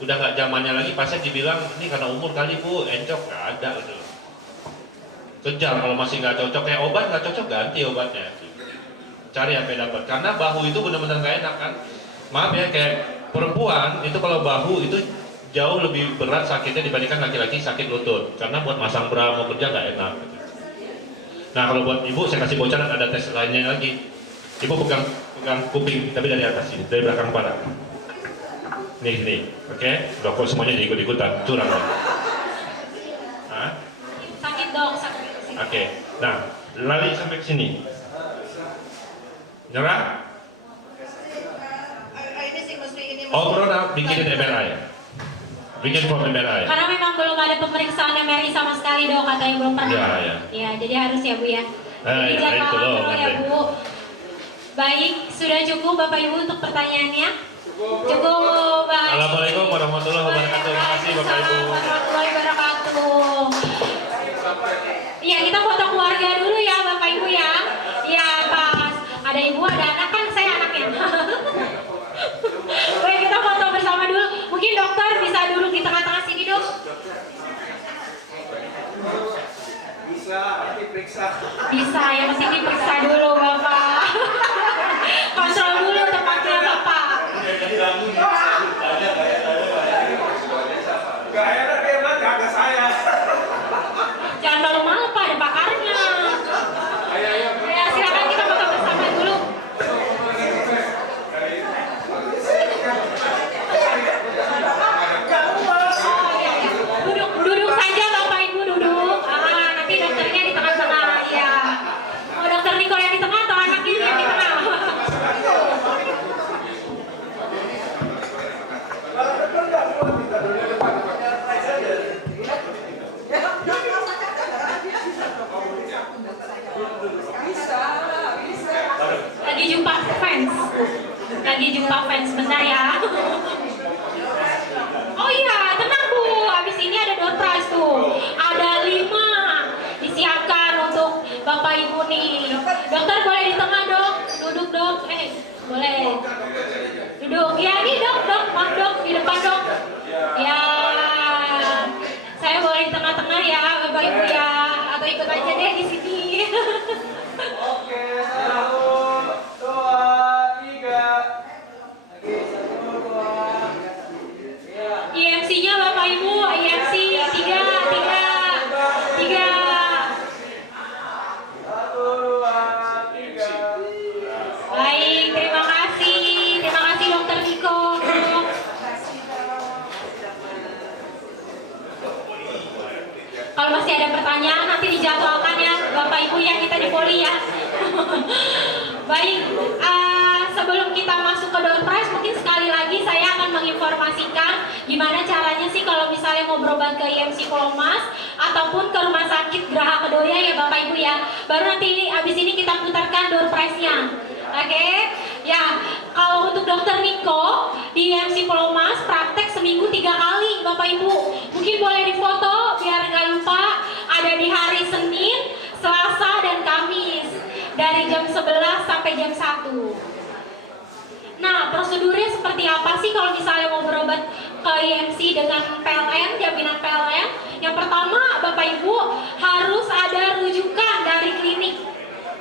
udah nggak zamannya lagi pasien dibilang ini karena umur kali Bu, encok nggak ada gitu. Kejar kalau masih nggak cocok kayak obat nggak cocok ganti obatnya. Cari apa yang dapat. Karena bahu itu benar-benar nggak enak kan. Maaf ya kayak perempuan itu kalau bahu itu jauh lebih berat sakitnya dibandingkan laki-laki sakit lutut. Karena buat masang bra mau kerja nggak enak. Nah kalau buat ibu saya kasih bocoran ada tes lainnya lagi. Ibu pegang kuping tapi dari atas ini, dari belakang kepala. Nih, oke? Dokter semuanya diikut-ikutan, curang. Hah? Sakit dok, sakit. Oke. Nah, lari sampai ke sini. Nyerah? Ini sih mesti ini. Oh, Brona bikinin MRI. Bikin form MRI. Karena memang belum ada pemeriksaan MRI sama sekali dok, katanya belum pernah. Iya. Ya, jadi harus ya Bu ya. Ya, Jadi jangan itu loh, kontrol ya nanti. Bu. Baik, sudah cukup Bapak Ibu untuk pertanyaannya? Cukup. Baik. Assalamualaikum warahmatullahi wabarakatuh. Terima kasih Bapak Ibu. Warahmatullahi wabarakatuh. Iya, kita foto keluarga dulu ya Bapak Ibu ya. Iya, pas ada ibu, ada anak, kan saya anaknya. Baik, kita foto bersama dulu. Mungkin dokter bisa duduk di tengah-tengah sini dok. Bisa, yang mesti diperiksa dulu Bapak. Kontrol dulu tempatnya Bapak. Jangan malu-malu Pak, ada pakarnya. Ya, silakan kita foto bersama dulu. Duduk saja Bapak Ibu, duduk. Nanti dokternya di tengah-tengah. Ya. Oh, dokter Niko yang di tengah atau anak ini yang di tengah? Lagi jumpa fans, bentar ya. Oh iya, tenang Bu, habis ini ada door prize tuh. Ada 5 disiapkan untuk Bapak Ibu nih. Dokter boleh di tengah dok, duduk dok. Boleh. Duduk. Ya ini dok, maaf dok, di depan dok. Ya, saya boleh di tengah-tengah ya Bapak Ibu ya, atau ikut aja deh di sini. Oke, 1, 2, 3. IMC-nya Bapak Ibu, IMC 3. Baik, terima kasih Dokter Niko. Kalau masih ada pertanyaan nanti dijadwalkan ya Bapak Ibu ya, kita jadi poli ya. Baik, sebelum kita masuk ke door prize, mungkin sekali lagi saya akan menginformasikan gimana caranya sih kalau misalnya mau berobat ke IMC Pulau Mas ataupun ke Rumah Sakit Graha Kedoya ya Bapak Ibu ya. Baru nanti abis ini kita putarkan door prize-nya. Oke, ya kalau untuk Dokter Niko di IMC Pulau Mas praktek seminggu 3 kali Bapak Ibu. Mungkin boleh difoto biar nggak lupa. Ada di hari Senin, Selasa dan Kamis dari jam 11 sampai jam 1. Nah, prosedurnya seperti apa sih kalau misalnya mau berobat ke IMC dengan PLN, jaminan PLN? Yang pertama, Bapak Ibu harus ada rujukan dari klinik.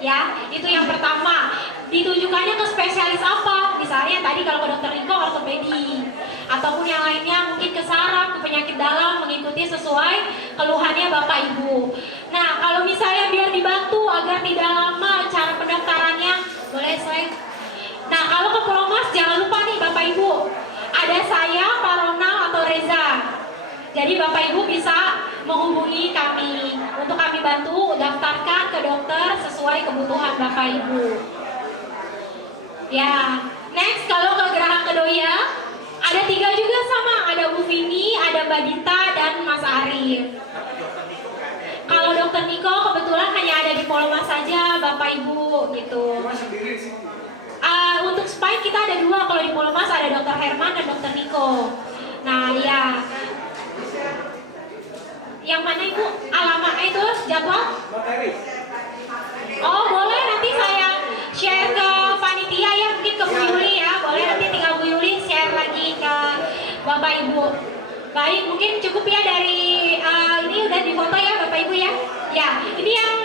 Ya, itu yang pertama. Ditujukannya ke spesialis apa? Misalnya tadi kalau ke Dokter Niko ortopedi, ataupun yang lainnya mungkin ke saraf, ke penyakit dalam, mengikuti sesuai keluhannya Bapak Ibu. Nah, kalau misalnya biar dibantu agar tidak lama cara pendaftarannya, boleh slide. Nah, kalau ke Pulau Mas jangan lupa nih Bapak Ibu, ada saya, Pak Ronald atau Reza. Jadi Bapak Ibu bisa menghubungi kami untuk kami bantu daftarkan ke dokter sesuai kebutuhan Bapak Ibu. Ya, next kalau ke Graha Kedoya ada 3 juga sama, ada Bu Vini, ada Mbak Dita dan Mas Arif. Kalau Dokter Niko kebetulan hanya ada di Pulau Mas saja Bapak Ibu gitu. Untuk spine kita ada 2, kalau di Pulau Mas ada Dokter Herman dan Dokter Niko. Nah ya, yang mana Ibu alamatnya itu jadwal? Oh boleh, nanti saya share ke panitia ya, mungkin ke Bu Yuli ya, boleh nanti tinggal Bu Yuli share lagi ke Bapak Ibu. Baik, mungkin cukup ya dari ini udah difoto ya Bapak Ibu ya. Ya, ini yang